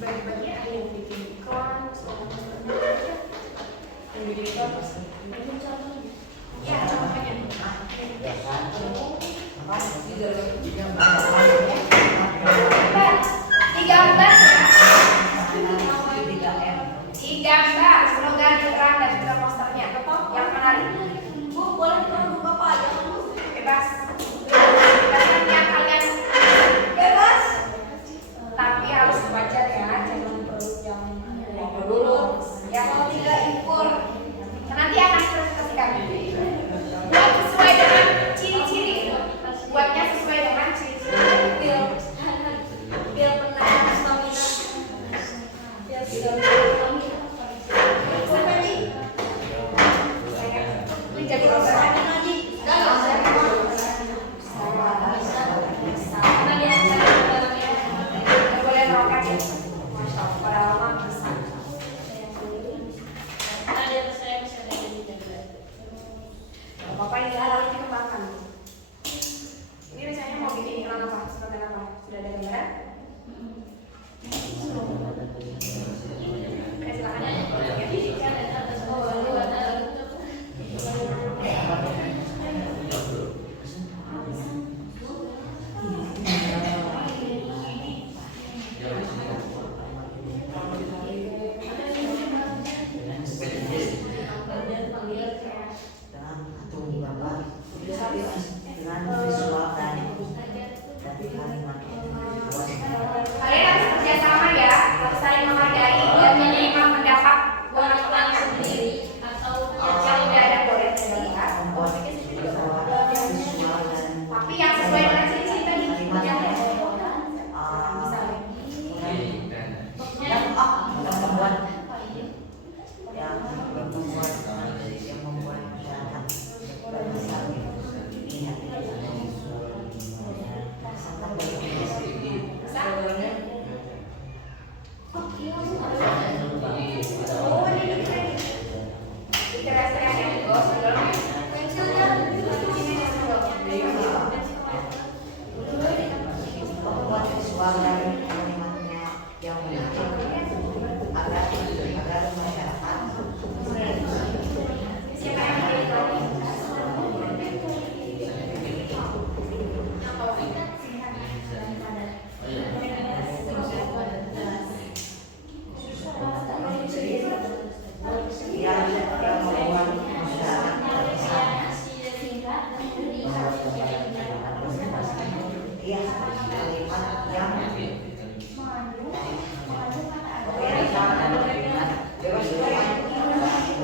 Bagi-bagi ada yang bikin iklan, yang bikin iklan. Ya, contohnya. Digambar slogan iklan dan juga posternya. Yang menarik. Bu, boleh kita buka Pak aja kan, Bu? Bebas. Bebaskan yang kalian bebas. Tapi harus wajar ya, jangan produk yang Apa dulu? ya kalau tidak impor. Nanti akan presentasikan. Buat sesuai dengan ciri-ciri. Buatnya sesuai dengan ciri-ciri. Biar pernah stamina. Biar stamina. Sampai nih. Ini jadi orderan. Lagi. Boleh merokat ya. Masya Allah, pada lama bisa. Bapak ini harus dikembangkan. Ini rencananya mau bikin iklan apa? Slogan apa? Sudah ada gambaran? Silakan ya. Kalian harus kerjasama ya, harus saling menghargai dan menerima pendapat teman-temannya sendiri. Yang tidak ada boleh terlihat. Tapi yang sesuai dengan ciri-ciri tadi.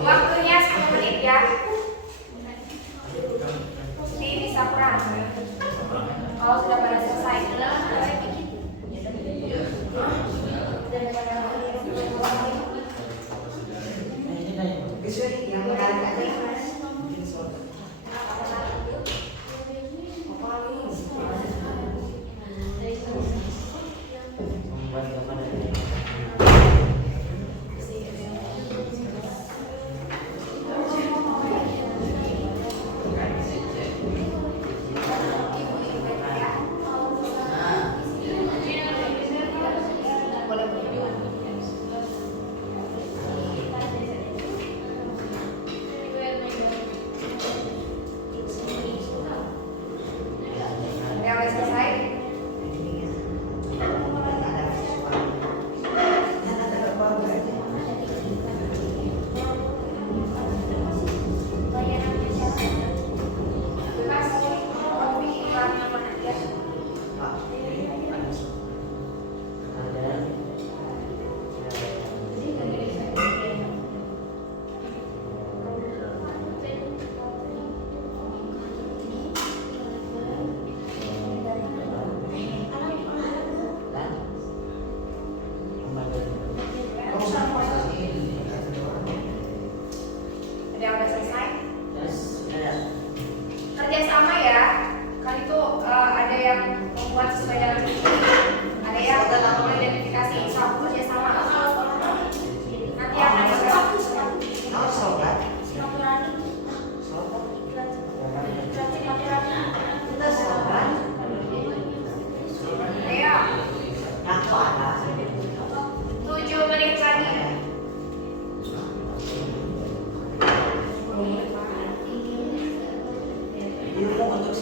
Waktunya 10 menit ya. Jadi bisa kurang. Kalau sudah pada selesai.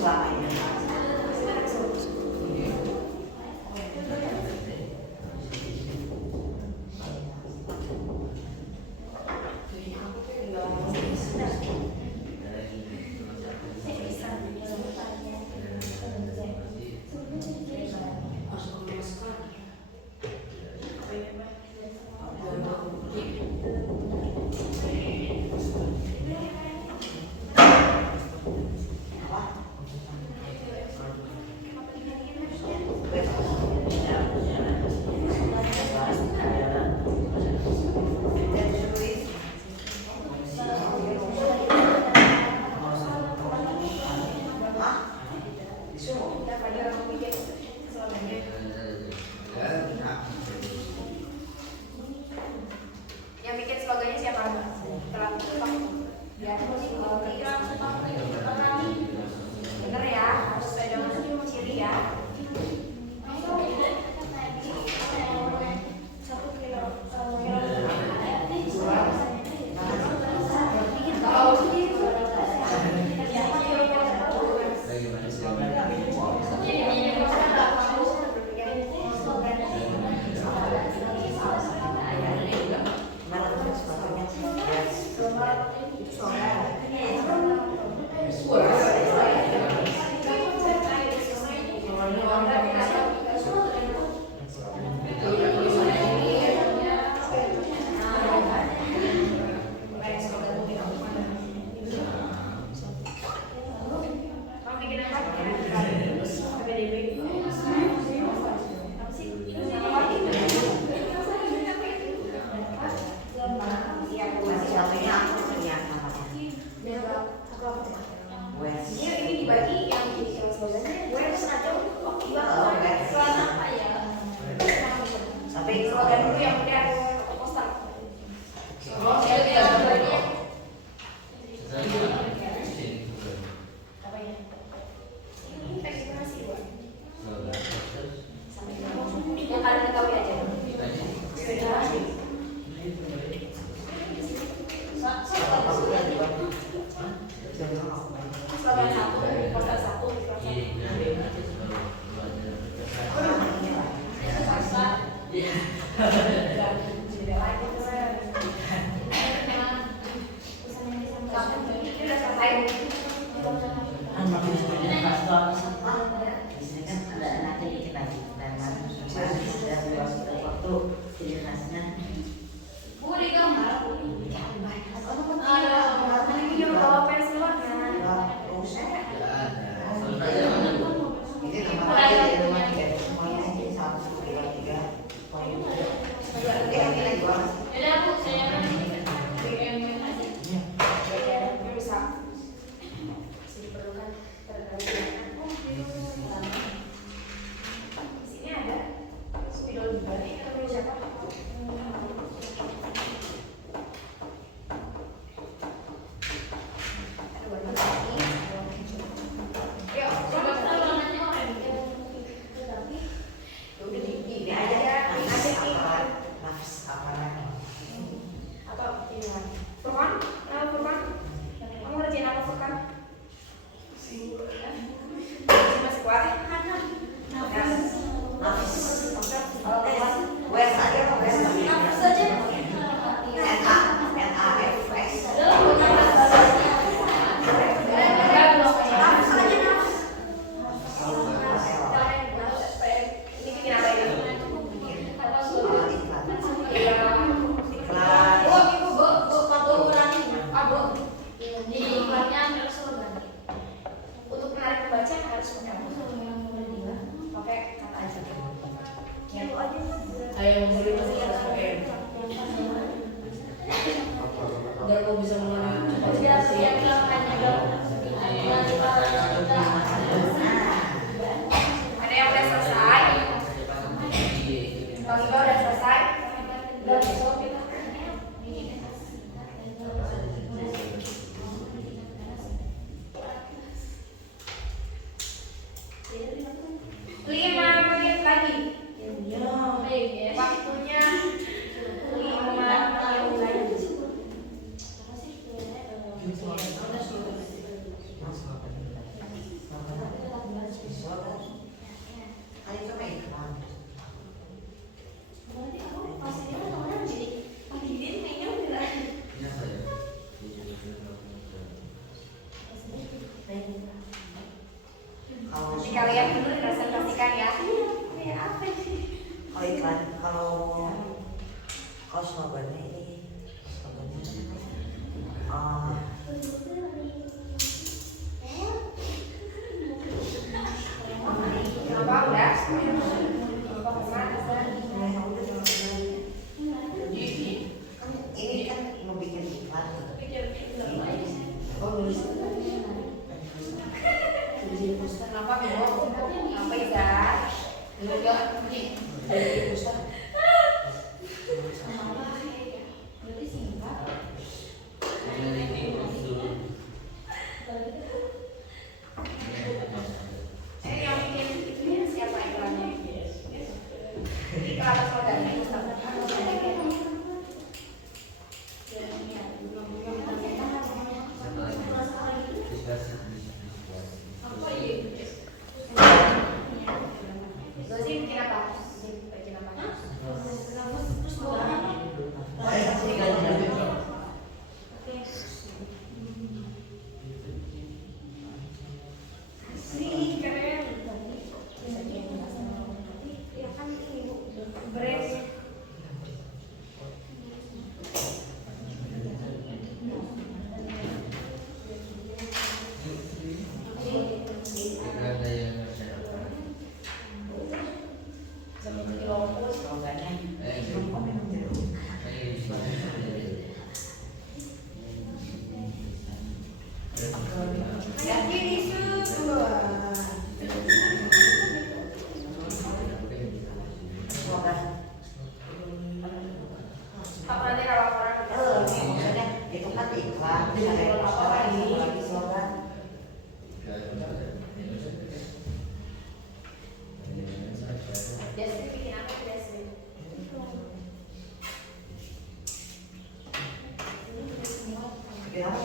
selama ini. Yang bikin slogannya siapa? Ya, bener ya, harus sesuai dengan ciri ya. Ini dibagi yang slogannya gue sengaja Sampai slogan dulu yang udah poster. Apa ya? Ini registrasi Pak. Yang kalian ketahui aja. Slogan 1, poster 5 menit lagi. Waktunya 5 menit lagi. Kalian dulu presentasikan ya. Oh iklan kalau slogannya ini Kenapa udah? Kenapa ini kan mau bikin iklan. Oh nulis. Kenapa bingung? Kenapa Iza? Ini ya. Dari Ustaz. Yang bikin ini siapa iklannya? Iklan saudaranya Ustaz. Gozi bikin apa? Bikin apa? Asik, keren. Ya kan ibu brand. Yakin isu apa nanti kalau orang Maksudnya itu kan iklan, ada lagi slogan. Desri bikin apa Desri? Bikin apa?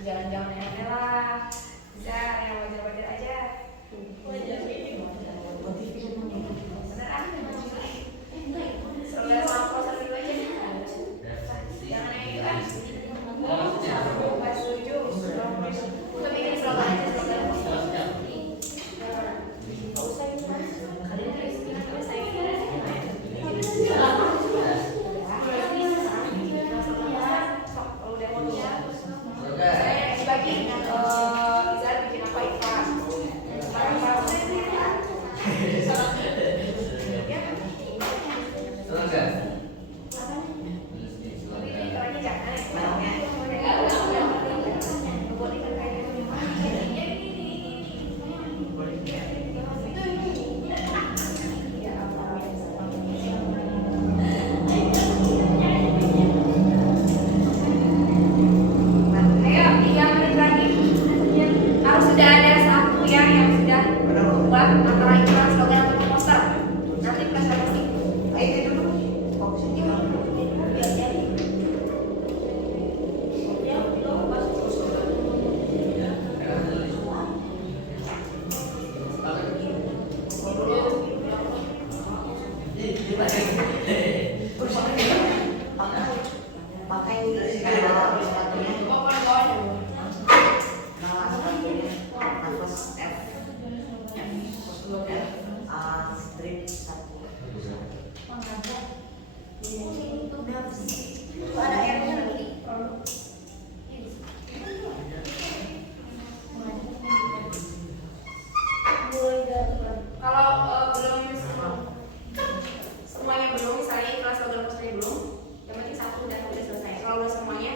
Jangan aneh-aneh lah. Bisa yang wajar-wajar aja. Beneran? Soalnya sama kosan dulu aja. Jangan yang itu ah. Nggak setuju. Kita bikin slogan aja slogan. Nggak usah ini mas. Kalian harus bikin apa saya? Saya dibagi Izal bikin apa iklan. Ayo, 3 menit lagi. Harus sudah ada satu ya yang sudah buat antara iklan, slogan atau poster. Nanti presentasi. Ayo dulu. Fokusin juga. Biar jadi. Ya, belum masuk. Pakai sepatunya. Nafas F. Strip 1. Itu ada R-nya lagi. Kalau belum semuanya belum, misalnya iklan slogan posternya belum, yang penting satu udah selesai. Kalau udah semuanya,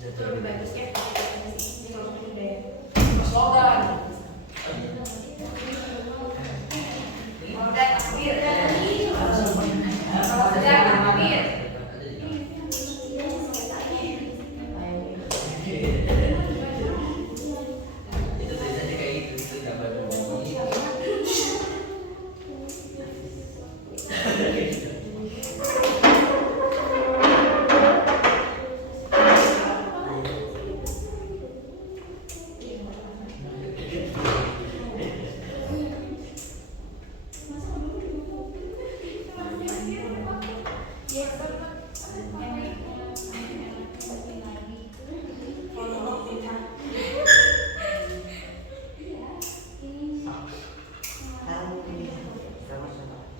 itu lebih bagusnya pakai presentasi. Jadi kalau mungkin udah slogan, kalau udah takbir, kalau sudah takbir.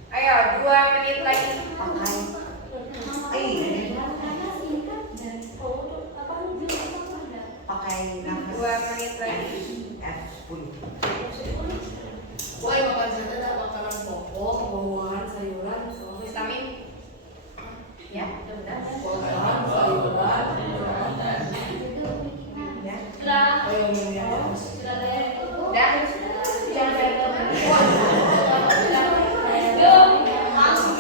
Ayo, 2 menit lagi. Pakai 2 menit lagi. F10. Woi, makan saja ada makanan pokok, buah-buahan, sayuran, sama Vitamin. Ya, udah. buah-buahan, sayuran. Sudah. Ayo minumnya. Sudah ada yang itu. Udah. Jangan bayar teman. Yuk, langsung.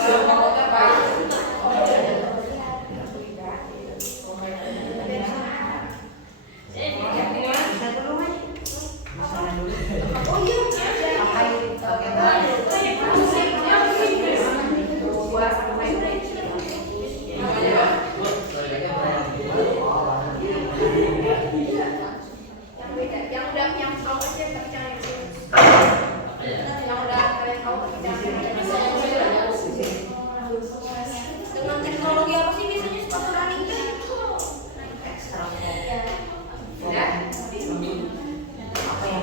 Bisa dulu, Mas. Bisa dulu. Oh iya. Buah sama sayur. Yang beda, yang udah yang tahu aja tapi jangan yang sini. Yang udah kalian tahu tapi jangan yang Dengan teknologi apa sih biasanya sepatu running? Ekstra. udah. Apa ya?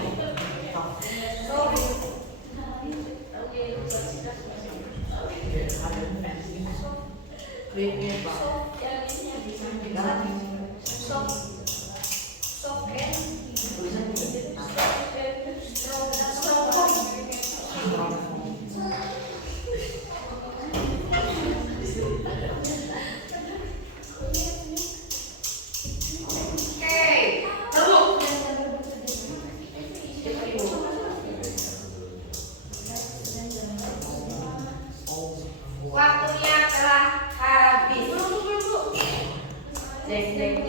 Krimnya Pak. Oke, tunggu. Waktunya telah habis. Jeng.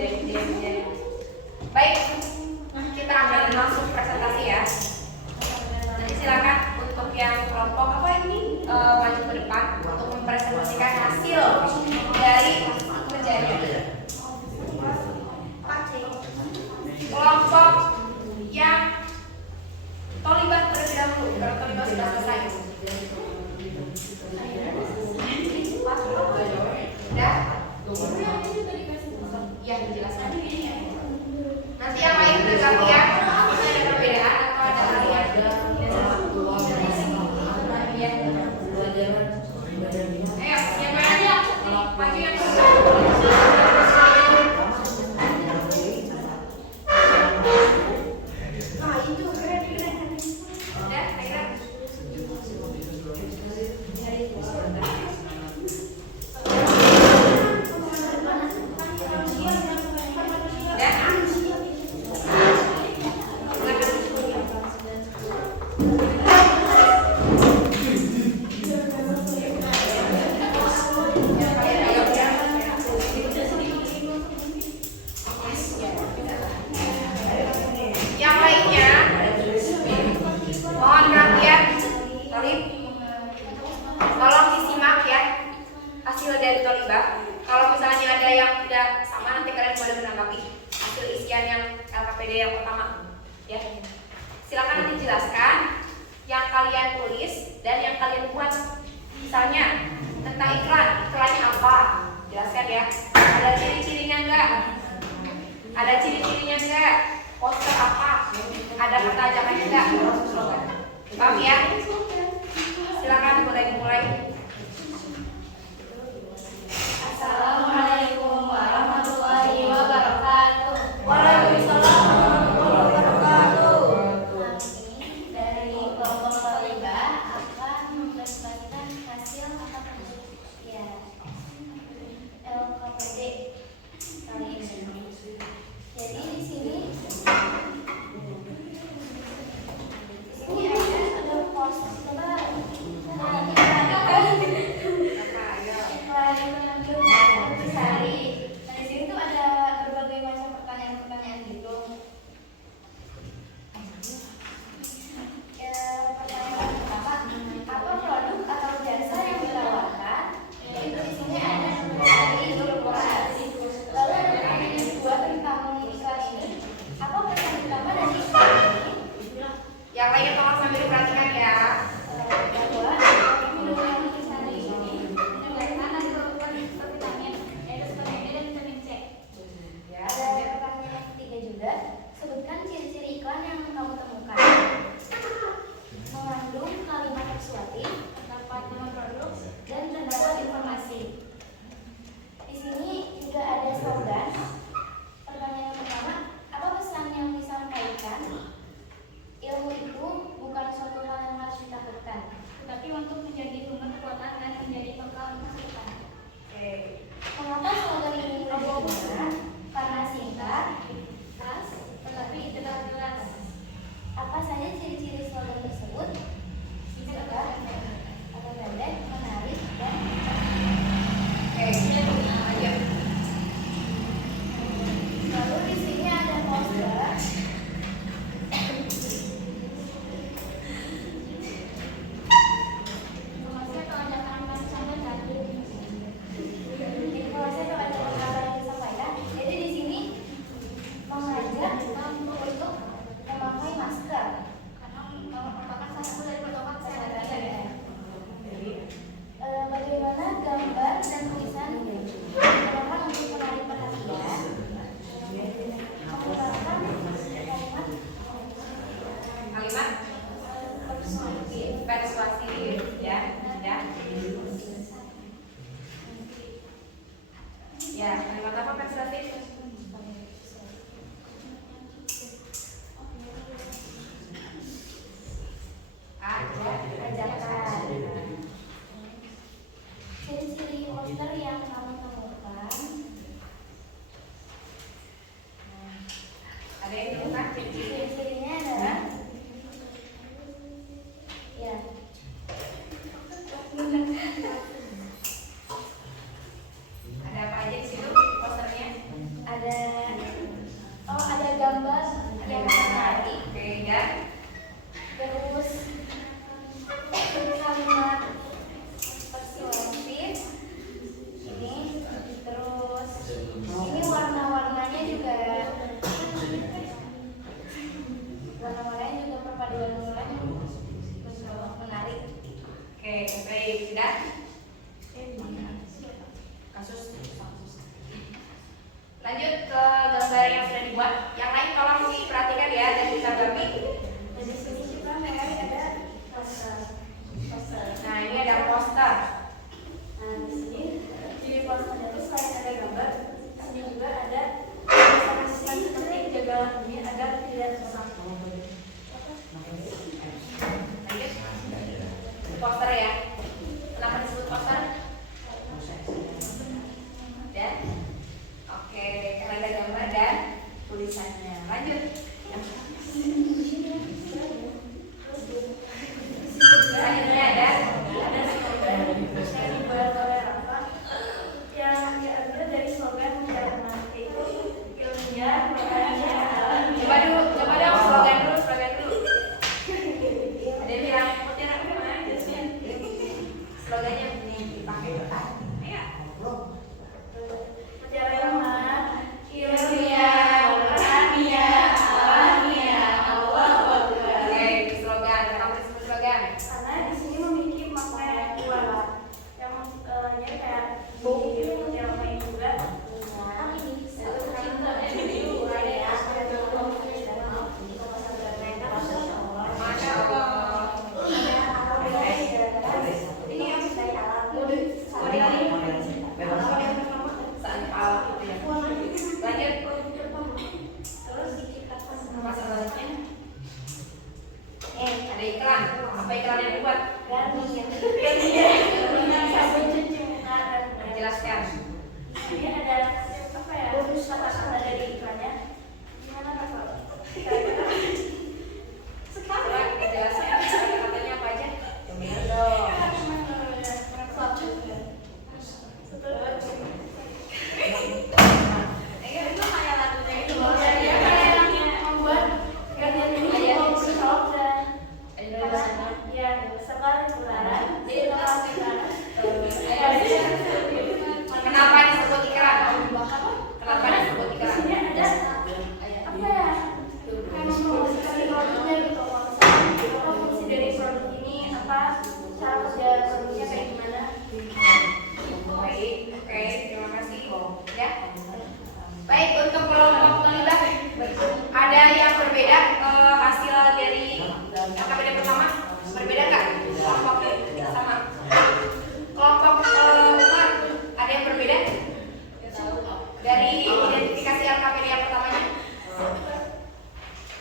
Baik, kita akan langsung presentasi ya. Nanti silakan untuk yang kelompok apa ini maju ke depan untuk mempresentasikan hasil dari kerjanya. Kelompok jelaskan. Nanti yang lain menanggapi ya. Bisa ada perbedaan atau ada hal yang ayo, siapa yang maju yang nah itu keren. Udah, Aira. Yang lainnya, mohon perhatian. Tolib, tolong disimak ya hasil dari Tolibah. Kalau misalnya ada yang tidak sama, nanti kalian boleh menanggapi hasil isian yang LKPD yang pertama. Ya, silakan nanti jelaskan yang kalian tulis dan yang kalian buat. Misalnya tentang iklannya apa? Jelaskan ya. Ada ciri-cirinya enggak? Ada ciri-cirinya enggak? Poster apa? Ada kata ajakannya enggak? Paham ya? Silakan mulai. Assalamualaikum warahmatullahi wabarakatuh. Waalaikumsalam warahmatullahi wabarakatuh. Kami dari kelompok Tolibah akan mempresentasikan hasil ya LKPD kali ini. Jadi di sini ada poster tebal. Di sini tuh ada berbagai macam pertanyaan gitu. Pertanyaan pertama, apa produk atau jasa yang ditawarkan? Itu di sini ada dari korporasi. Lalu ada pertanyaan yang kedua tentang iklan ini. Apa pesan utama dari iklan ini? Yang lainnya tolong sambil diperhatikan ya. Bahwa minuman Intisari ini menyebabkan vitamin yaitu vitamin B dan vitamin C. Ya. Ada pertanyaan yang ketiga juga. Sebutkan ciri-ciri iklan yang kamu temukan. Mengandung kalimat persuasif, terdapat nama produk, dan terdapat informasi. Di sini juga ada slogan. Pertanyaan yang pertama, apa pesan yang disampaikan? Ilmu itu bukan suatu hal yang harus ditakutkan, tetapi untuk menjadi sumber kekuatan dan menjadi bekal masa depan. Oke. Mengapa slogan ini mudah didengar? Karena singkat, khas, tetapi tidak jelas. Apa saja ciri-ciri slogan tersebut? Singkat, atau pendek, menarik, dan Oke. Lanjut. lalu di sini ada poster. Informasi atau ajakan yang disampaikan. Informasi atau ajakan apa yang disampaikan. Jadi di sini mengajak untuk memakai masker karena merupakan salah satu dari protokol kesehatan. Bagaimana gambar dan tulisan digunakan untuk menarik perhatian, menggunakan Kalimat persuasif ya. Ya, kalimat apa persuasif? ajakan. Ciri-ciri poster yang kamu temukan. Ada yang ditemukan ciri-ciri? Ciri-cirinya adalah ya Ada apa aja di situ posternya? ada gambar yang menarik, Oke, dan terus kalimat persuasif ini, terus ini warna-warnanya juga dibuat. Yang lain tolong diperhatikan ya dan ditanggapi. Dan di sini juga mulai ada poster. Nah, ini ada poster. Nah, di sini di posternya itu selain ada gambar, di sini juga ada tulisan-tulisan seperti jaga bumi agar tidak rusak. Lanjut. Poster ya. Kenapa disebut poster? Dan oke, karena ada gambar dan tulisannya. Lanjut. Selanjutnya ada slogan yang dibuat oleh Rafa yang diambil dari slogan Jerman, yaitu ilmiah, makanya coba dong slogan dulu. Ada yang bilang mutiara udah mana jelasnya? Slogannya begini dipakai depan. Ayo. mutiara ilmiah, alamiah, Allahu Akbar. Oke, slogan. Kenapa disebut slogan? Karena di sini memiliki makna yang kuat, yang jadi kayak ini mutiara ini juga. Masya Allah. Ini yang dari alam. Saat alam itu ya. Lanjut. Terus diciptakan Apa selanjutnya? Ada iklan. Apa iklan yang dibuat? sabun cuci muka dan Jelaskan. ini ada apa ya? Kata-kata dari iklannya. Gimana Kak? Coba dijelaskan kata-katanya apa aja? Kenapa disebut iklan? Kenapa disebut iklan? Fungsi dari produk ini apa? Cara kerja produknya kayak gimana? Baik, oke, terima kasih. Ya. Baik, untuk kelompok terlibat ada yang berbeda hasil dari KKBD pertama berbeda nggak? Kelompok sama. Kelompok Umar ada yang berbeda dari identifikasi LKPD yang pertamanya?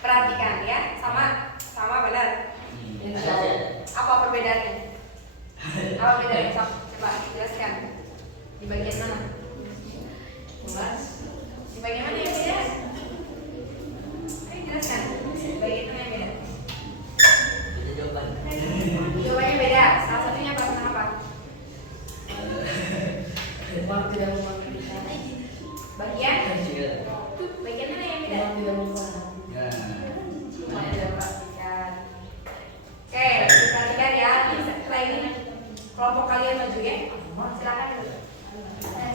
Perhatikan ya, sama benar. Apa perbedaannya? Apa bedanya? Coba jelaskan. Di bagian mana? Di bagian mana yang beda? Ayo jelaskan. Di bagian mana yang beda? Jawabannya beda. Salah satunya apa? Kenapa? Umar tidak memanfaatkan. Bagian mana yang beda? Umar tidak memanfaatkan. Cuma tidak perhatikan. Oke, perhatikan ya. Setelah ini kelompok kalian maju ya. Silakan dulu.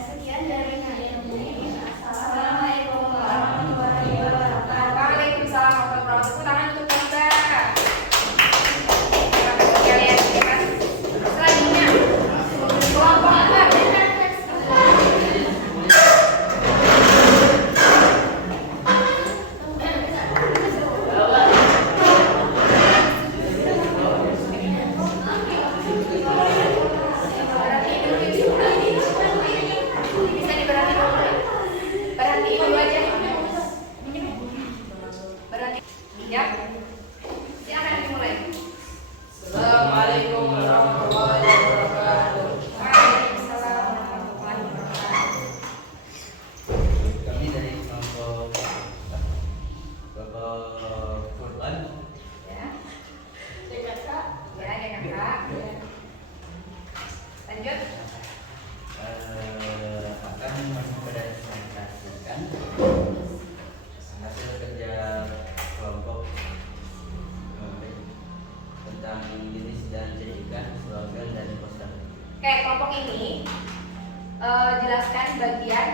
Sekian dari kalian ini. Assalamualaikum warahmatullahi wabarakatuh. Waalaikumsalam warahmatullahi wabarakatuh. Tepuk tangan untuk Mbak. Terima kasih kalian. Terima kasih. Selanjutnya kelompok Mbak. Bisa diberhenti dulu ya? Berhenti dulu aja. Berhenti. Ya. Silakan dimulai. Assalamualaikum warahmatullahi wabarakatuh. Waalaikumsalam warahmatullahi wabarakatuh. Kami dari kelompok Quran. Ya. Ya, ada kakak. Lanjut. Akan mempresentasikan hasil kerja kelompok tentang jenis dan pendidikan, slogan dan poster. Oke, kelompok ini jelaskan bagian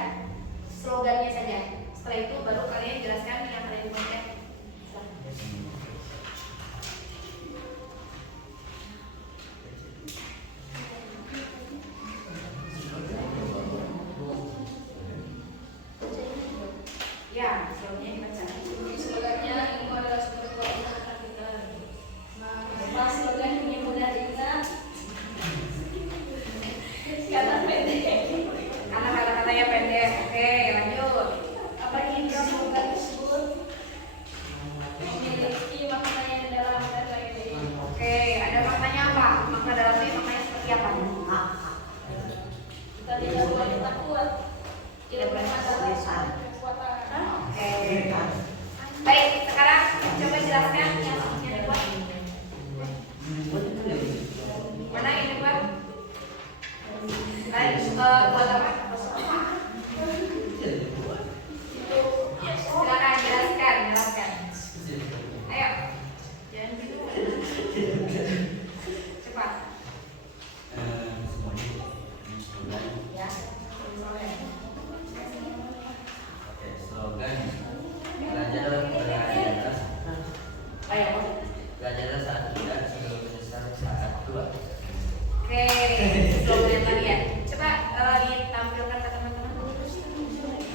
slogannya saja. Setelah itu baru kalian jelaskan yang kalian buat ya. Ya, slogannya dibaca. Slogannya ilmu adalah sumber kekuatan kita. Nah, apa slogan ini mudah diingat? Kata pendek. Karena kata-katanya pendek. Oke, lanjut. Apa ini slogan tersebut memiliki makna yang dalam dan lain-lain. Oke, ada maknanya apa? Makna dalamnya maknanya seperti apa? Kita tidak boleh takut. Tidak boleh adalah kekuatan. Oke. Baik, sekarang coba jelaskan yang dibuat. Mana yang dibuat? Baik, buat apa? Silakan jelaskan. Ayo. Jangan gitu. Cepat. Ya. Slogan belajarlah berhati-hati, Ayo. belajarlah saat muda sebelum menyesal saat tua. Oke, slogan yang tadi ya. Coba ditampilkan ke teman-teman.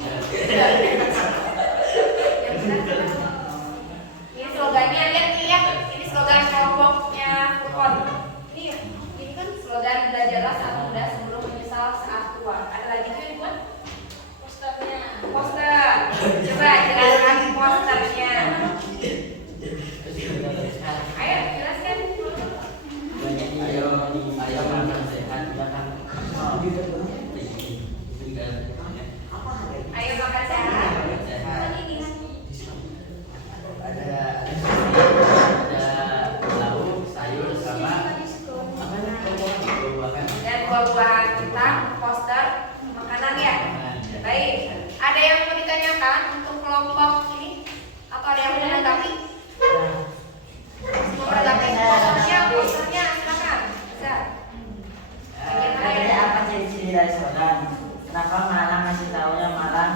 Yang benar. Ini slogannya, lihat. Ini slogan kelompoknya Furkon. Ini kan slogan belajarlah saat muda sebelum menyesal saat tua. Ada lagi tuh yang buat Posternya. poster. Coba jelaskan posternya. Ayo jelaskan. Ayo makan sehat, Ayo makan sehat. makan sehat. Ada lauk, sayur sama buah-buahan. Dan buah-buahan tentang poster makanan ya. Baik, ada yang mau ditanyakan untuk kelompok ini atau ada yang mau menanggapi? Mau menanggapi posternya silakan. Bisa. Katanya apa ciri-ciri dari slogan? Kenapa malah ngasih taunya malah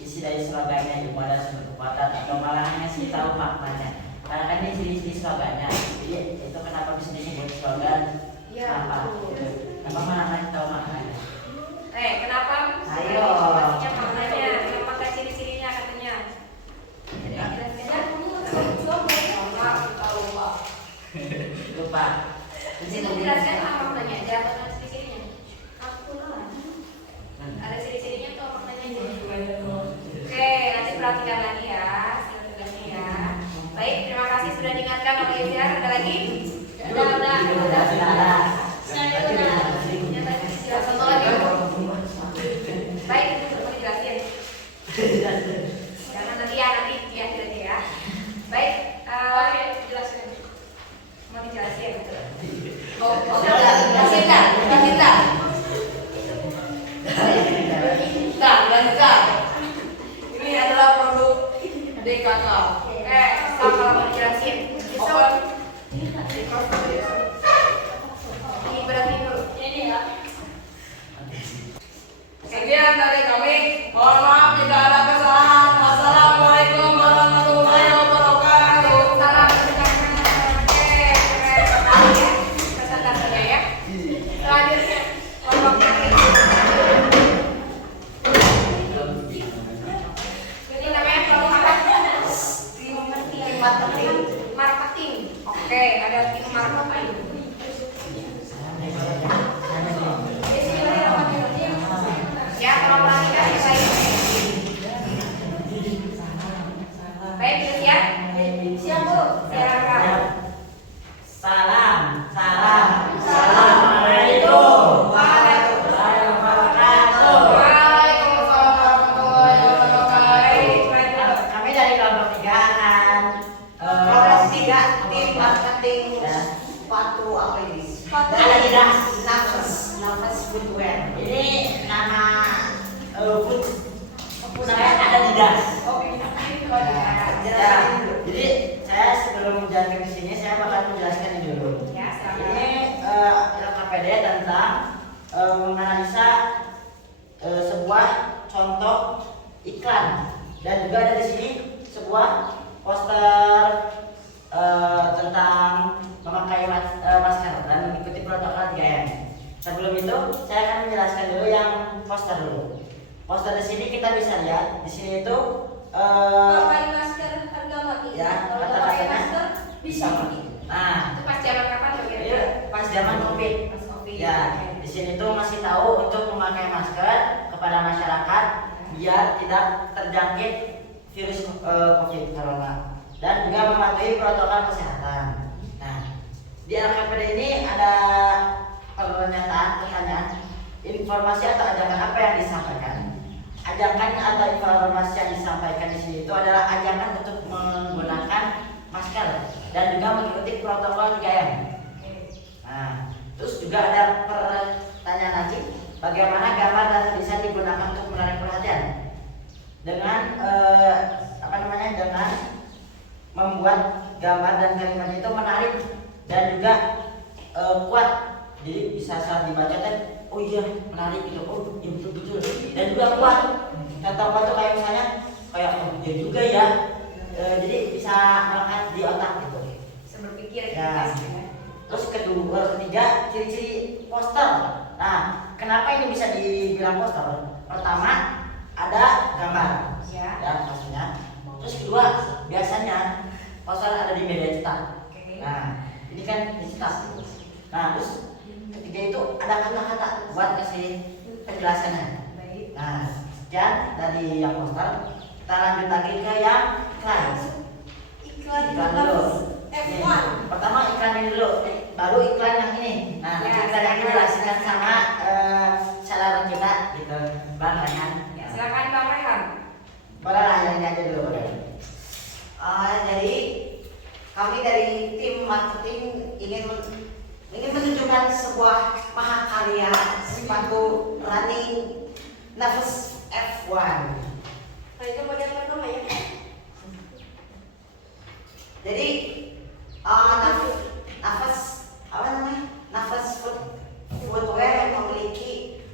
isi dari slogannya ilmu adalah sumber kekuatan atau malah ngasih tahu maknanya? Karena kan ini ciri-ciri slogannya. Jadi itu kenapa bisa disebut slogan? Iya, Apa? betul. Kenapa malah ngasih tahu maknanya? Kenapa? Ayo. Pastinya maknanya, kenapa kayak ciri-cirinya katanya? Lupa. Itu jelaskan apa maknanya? Jelaskan ciri-cirinya. Ada ciri-cirinya atau maknanya aja? Oke, nanti perhatikan lagi ya, tugasnya ya. Baik, terima kasih sudah diingatkan oleh Izar. Ada lagi? Ada. Saya benar. Yang tadi dijelaskan satu lagi. Baik, itu mau dijelasin. Jangan nanti aja ya. Baik, Oke, jelasin. mau dijelasin. Jelasin kan? Ini adalah produk DKK. Sama mau dijelasin. Ini berarti dulu. Ini ya. Sekian dari kami. Mohon maaf jika ada kesalahan. Assalamualaikum warahmatullahi wabarakatuh. Salam presentasinya ya. Selanjutnya kelompoknya ini namanya kelompok apa? Marketing. Oke, ada tim marketing. Ya, kalau perhatikan yang lain. Baik, sudah siap? Siap, Bu. Silakan. Assalamualaikum warahmatullahi wabarakatuh. Waalaikumsalam warahmatullahi wabarakatuh. Kami dari kelompok 3 akan Kelompok 3 tim marketing sepatu apa ini? ada tidak Nafas footwear. ini nama food saya ada tidak. Ya, jadi saya sebelum menjalankan ke sini saya bakal menjelaskan ini dulu. Ya, silakan. Ini LKPD tentang menganalisa sebuah contoh iklan dan juga ada di sini sebuah poster tentang memakai masker dan mengikuti protokol 3M. Sebelum itu saya akan menjelaskan dulu yang poster dulu. Poster di sini kita bisa lihat di sini itu Pakai masker harga mati. Ya, Kalau nggak kata-katanya pakai masker bisa mati. Nah, Itu pas zaman kapan tuh kira-kira? itu pas zaman Covid. Pas Covid. Ya, Oke. di sini tuh masih tahu untuk memakai masker kepada masyarakat biar tidak terjangkit virus Covid corona dan juga mematuhi protokol kesehatan. Nah, di LKPD ini ada pertanyaan, informasi atau ajakan apa yang disampaikan? Ajakan atau informasi yang disampaikan di sini itu adalah ajakan untuk menggunakan masker dan juga mengikuti protokol 3M. Nah, terus juga ada pertanyaan lagi, bagaimana gambar dan tulisan digunakan untuk menarik perhatian? Dengan dengan membuat gambar dan kalimat itu menarik dan juga kuat. Jadi bisa saat dibaca kan, oh iya menarik gitu, oh iya betul dan juga kuat. Kata apa tuh kayak misalnya kayak oh iya juga ya. Jadi bisa melekat di otak gitu. Bisa berpikir Ya. gitu. Terus ketiga, ciri-ciri poster. Nah, kenapa ini bisa dibilang poster? Pertama, ada gambar, Ya. pastinya. Terus kedua, biasanya poster ada di media cetak. Oke. Nah, ini kan dicetak. Nah, terus ketiga itu ada kata-kata buat kasih penjelasannya. Baik. Nah, sekian dari yang poster. Kita lanjut lagi ke yang iklan. Iklan Iklan dulu. F1. Pertama iklan ini dulu, baru iklan yang ini. Nah, Ya, nanti iklan yang ini dijelaskan sama saudara kita gitu, Bang Rehan. Ya, silakan Bang Rehan. Boleh lah yang ini aja dulu. Boleh. Jadi kami dari tim marketing ingin menunjukkan sebuah mahakarya sepatu running Nafas F1. Nah, itu model pertama ya. Jadi Nafas apa namanya? Nafas Footwear memiliki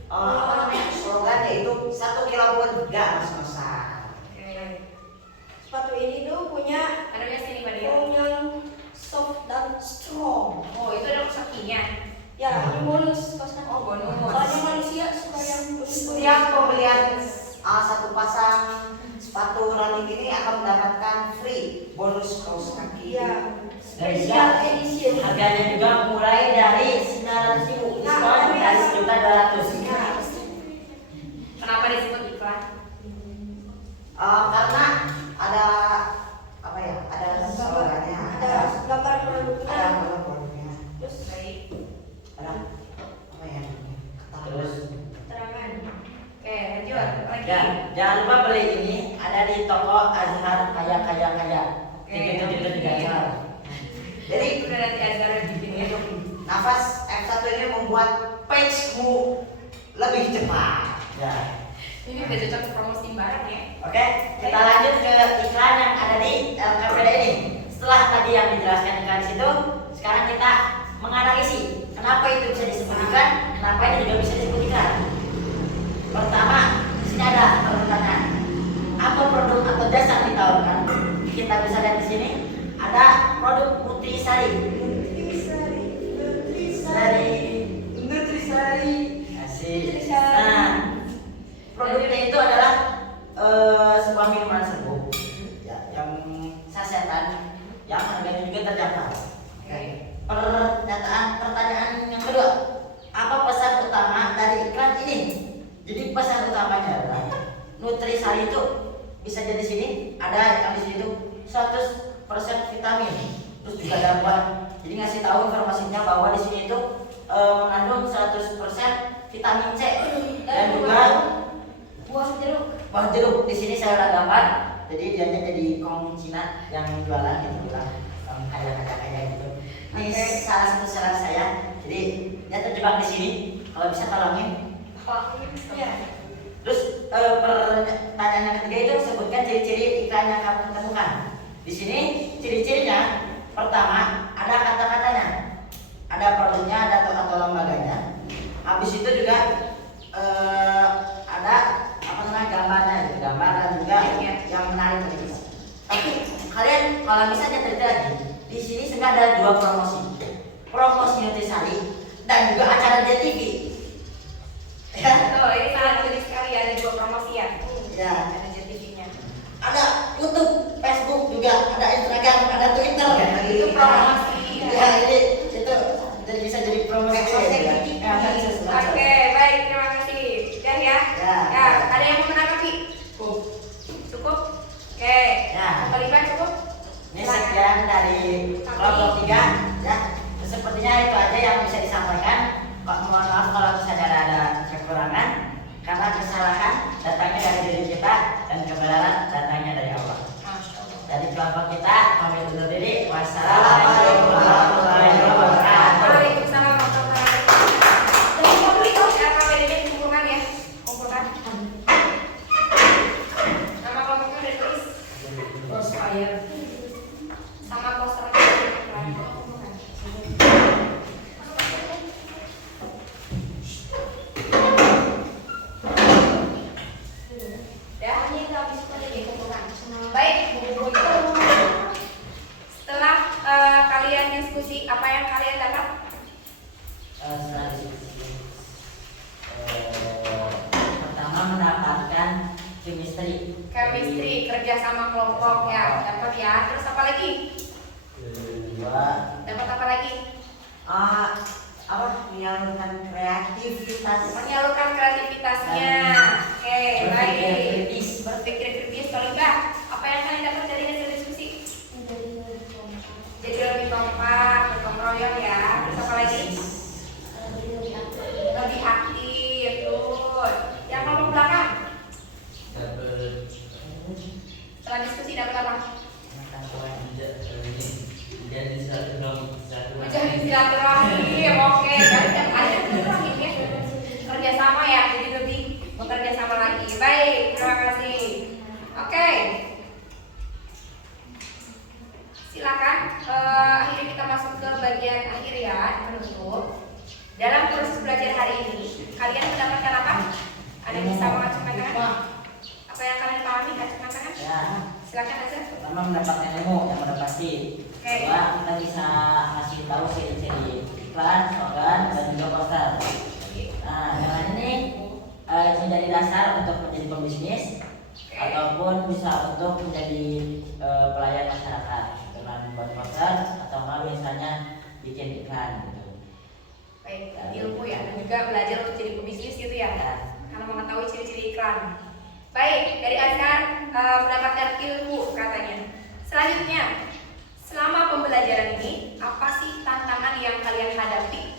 slogan yaitu 1 kilo pun gak ngos-ngosan. Oke. Sepatu ini tuh punya Ada di sini Pak Dia. foam yang soft dan strong. Oh, itu ada kakinya. Ya, ini bonus kosnya. Oh, bonus. Soalnya manusia suka yang bonus. Setiap pembelian satu pasang sepatu running ini akan mendapatkan free bonus kaos kaki. Iya. Dan juga Special edition. harganya juga mulai dari 900.000, diskon dari 1.200.000. Kenapa disebut iklan? Karena ada apa ya? Ada slogannya, Ada gambar produknya. ada produknya, Terus Baik. ada apa ya? Terus Keterangan. Oke, lanjut lagi. ya, jangan lupa beli ini ada di toko Azhar kaya. Oke. Gitu di Azhar. Jadi Udah nanti Azhar bikin ya. Nafas F1 ini membuat page-mu lebih cepat. Ya. Ini udah cocok promosi barang ya. Oke, kita lanjut ke iklan yang ada di LKPD ini. Setelah tadi yang dijelaskan iklan di situ, sekarang kita menganalisi kenapa itu bisa disebut iklan, kenapa ini juga bisa disebut iklan. Pertama, di sini ada pertanyaan. Apa produk atau jasa yang ditawarkan? Kita bisa lihat di sini ada produk Nutrisari. Nutrisari. Asik. Nah, produknya itu adalah sebuah minuman serbuk ya, yang sasetan yang harganya juga terjangkau. Oke. Pertanyaan yang kedua, apa pesan utama dari iklan ini? Jadi pesan utamanya adalah Nutrisari itu bisa jadi sini ada yang di sini tuh 100% vitamin, terus juga ada buah. Jadi ngasih tahu informasinya bahwa di sini itu mengandung 100% vitamin C dan juga buah jeruk. buah jeruk. Di sini saya udah gambar. Jadi dia jadi kong Cina yang jualan gitu bilang kayak gitu. Ini Oke. salah satu saran saya. Jadi dia terjebak di sini. Kalau bisa tolongin. Ya. Terus pertanyaan yang ketiga itu sebutkan ciri-ciri iklan yang kamu temukan. Di sini ciri-cirinya pertama ada kata-katanya, ada produknya, ada atau lembaganya. Habis itu juga ada apa namanya gambarnya, gitu. Gambar dan juga yang menarik gitu. Tapi kalian kalau misalnya cerita lagi, di sini sudah ada 2 promosi Nutrisari dan juga acara JTV. Ya. Betul, ini sangat unik sekali ada 2 promosi ya. Ya. Ada JTV-nya. Ada YouTube, Facebook juga, ada Instagram, ada Twitter. Itu promosi. Ya, ini itu jadi bisa jadi promosi ya. Oke, baik, terima kasih. Dan ya, Ya. ya, ada yang mau menanggapi? Cukup? Oke. Ya. Kalian cukup? Ini sekian dari kelompok 3 ya. Sepertinya itu aja yang bisa disampaikan. Mohon maaf kalau misalnya ada kekurangan, karena kesalahan datangnya dari diri kita dan kebenaran datangnya dari Allah. Masya Allah. Dari kelompok kita pamit undur diri. Wassalamualaikum warahmatullahi wabarakatuh. Waalaikumsalam warahmatullahi wabarakatuh. Dan publik ya, KWDB kumpulkan ya, kumpulkan. Nama kelompoknya udah tulis Crossfire. sama posternya kumpulkan. Ya, ini habis dikumpulkan. Baik, Bu. Setelah kalian diskusi, apa yang kalian dapat? Setelah diskusi, pertama mendapatkan chemistry. Chemistry, kerja sama kelompok ya, dapat ya. Terus apa lagi? Kedua, Dapat apa lagi? Menyalurkan kreativitas. Menyalurkan kreativitasnya. Oke, baik. Berpikir kritis. Kalau enggak, apa yang kalian dapat dari hasil diskusi? Jadi lebih kompak, bergotong royong ya. Terus apa lagi? Lebih aktif, tuh. Yang kelompok belakang, Dapat setelah diskusi dapat apa? jadi satu Menjadi silaturahim, oke. Kan ada silaturahim ya. Kerjasama ya, jadi lebih bekerja sama lagi. Baik, terima kasih. Oke. Silakan. Akhirnya kita masuk ke bagian akhir ya, penutup. Dalam proses belajar hari ini, kalian mendapatkan apa? Ada yang bisa mengacungkan tangan? Apa yang kalian pahami? Acungkan tangan? ya. Silakan aja. Pertama mendapatkan ilmu yang udah pasti. Oke. Kedua, kita bisa ngasih tahu ciri-ciri iklan, slogan, dan juga poster. Nah, yang lain ini menjadi dasar untuk menjadi pembisnis ataupun bisa untuk menjadi pelayan masyarakat dengan membuat poster atau nggak misalnya bikin iklan gitu. Baik, ilmu ya, dan juga belajar untuk jadi pebisnis gitu ya, karena mengetahui ciri-ciri iklan. Baik, dari Azhar mendapatkan ilmu katanya. Selanjutnya, selama pembelajaran ini, apa sih tantangan yang kalian hadapi?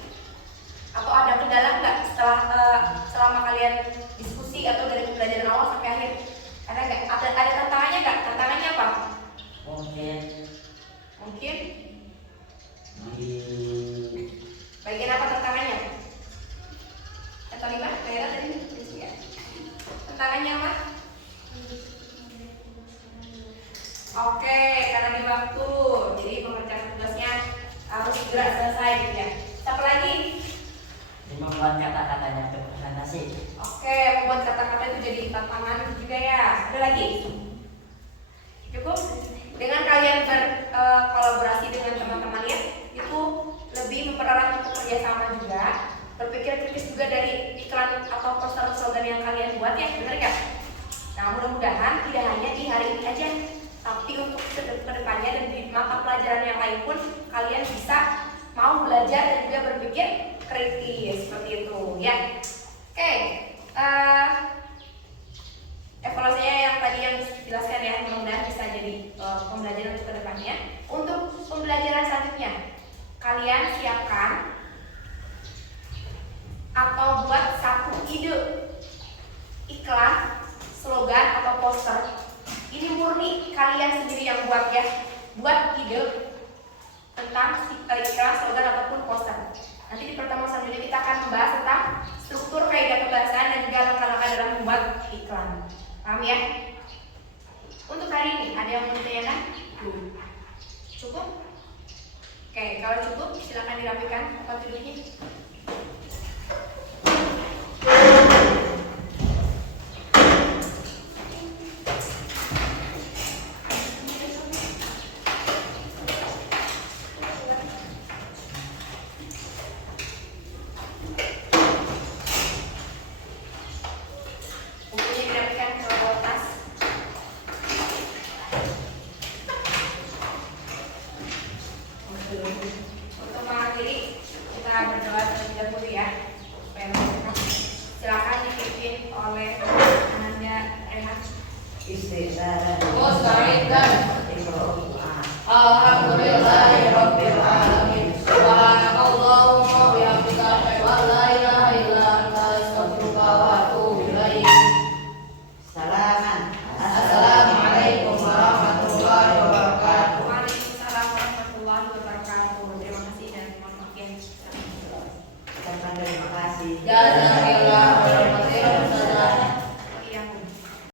Atau ada kendala nggak setelah selama kalian diskusi atau dari pembelajaran awal sampai akhir? Ada nggak? Ada tantangannya nggak? Tantangannya apa? Mungkin Mungkin di bagian apa tantangannya? Atau lima? Daerah tadi? Ya. Tantangannya apa? Oke, karena di waktu, jadi pengerjaan tugasnya harus segera selesai gitu ya. Siapa lagi? membuat kata-katanya untuk presentasi. Oke, membuat kata-kata itu jadi tantangan juga ya. Ada lagi? Cukup? Dengan kalian berkolaborasi dengan teman-teman ya, itu lebih mempererat untuk kerjasama juga. Berpikir kritis juga dari iklan atau poster slogan yang kalian buat ya, benar nggak? Nah, mudah-mudahan tidak hanya di hari ini aja, tapi untuk kedepannya dan di mata pelajaran yang lain pun kalian bisa mau belajar dan juga berpikir kritis seperti itu ya. Oke, evaluasinya yang tadi yang dijelaskan ya, mudah-mudahan bisa jadi pembelajaran untuk kedepannya. Untuk pembelajaran selanjutnya, kalian siapkan atau buat satu ide iklan, slogan atau poster. Ini murni kalian sendiri yang buat ya. Buat ide tentang iklan, slogan ataupun poster. Nanti di pertemuan selanjutnya kita akan membahas tentang struktur kaidah pembahasan dan juga langkah-langkah dalam membuat iklan. Paham ya? Untuk hari ini ada yang mau ditanyakan? Cukup? Oke, kalau cukup silakan dirapikan tempat duduknya. Bukunya dirapikan ke tas. istighfar. Musta'iddan. Iqra'u. Alhamdulillahirabbil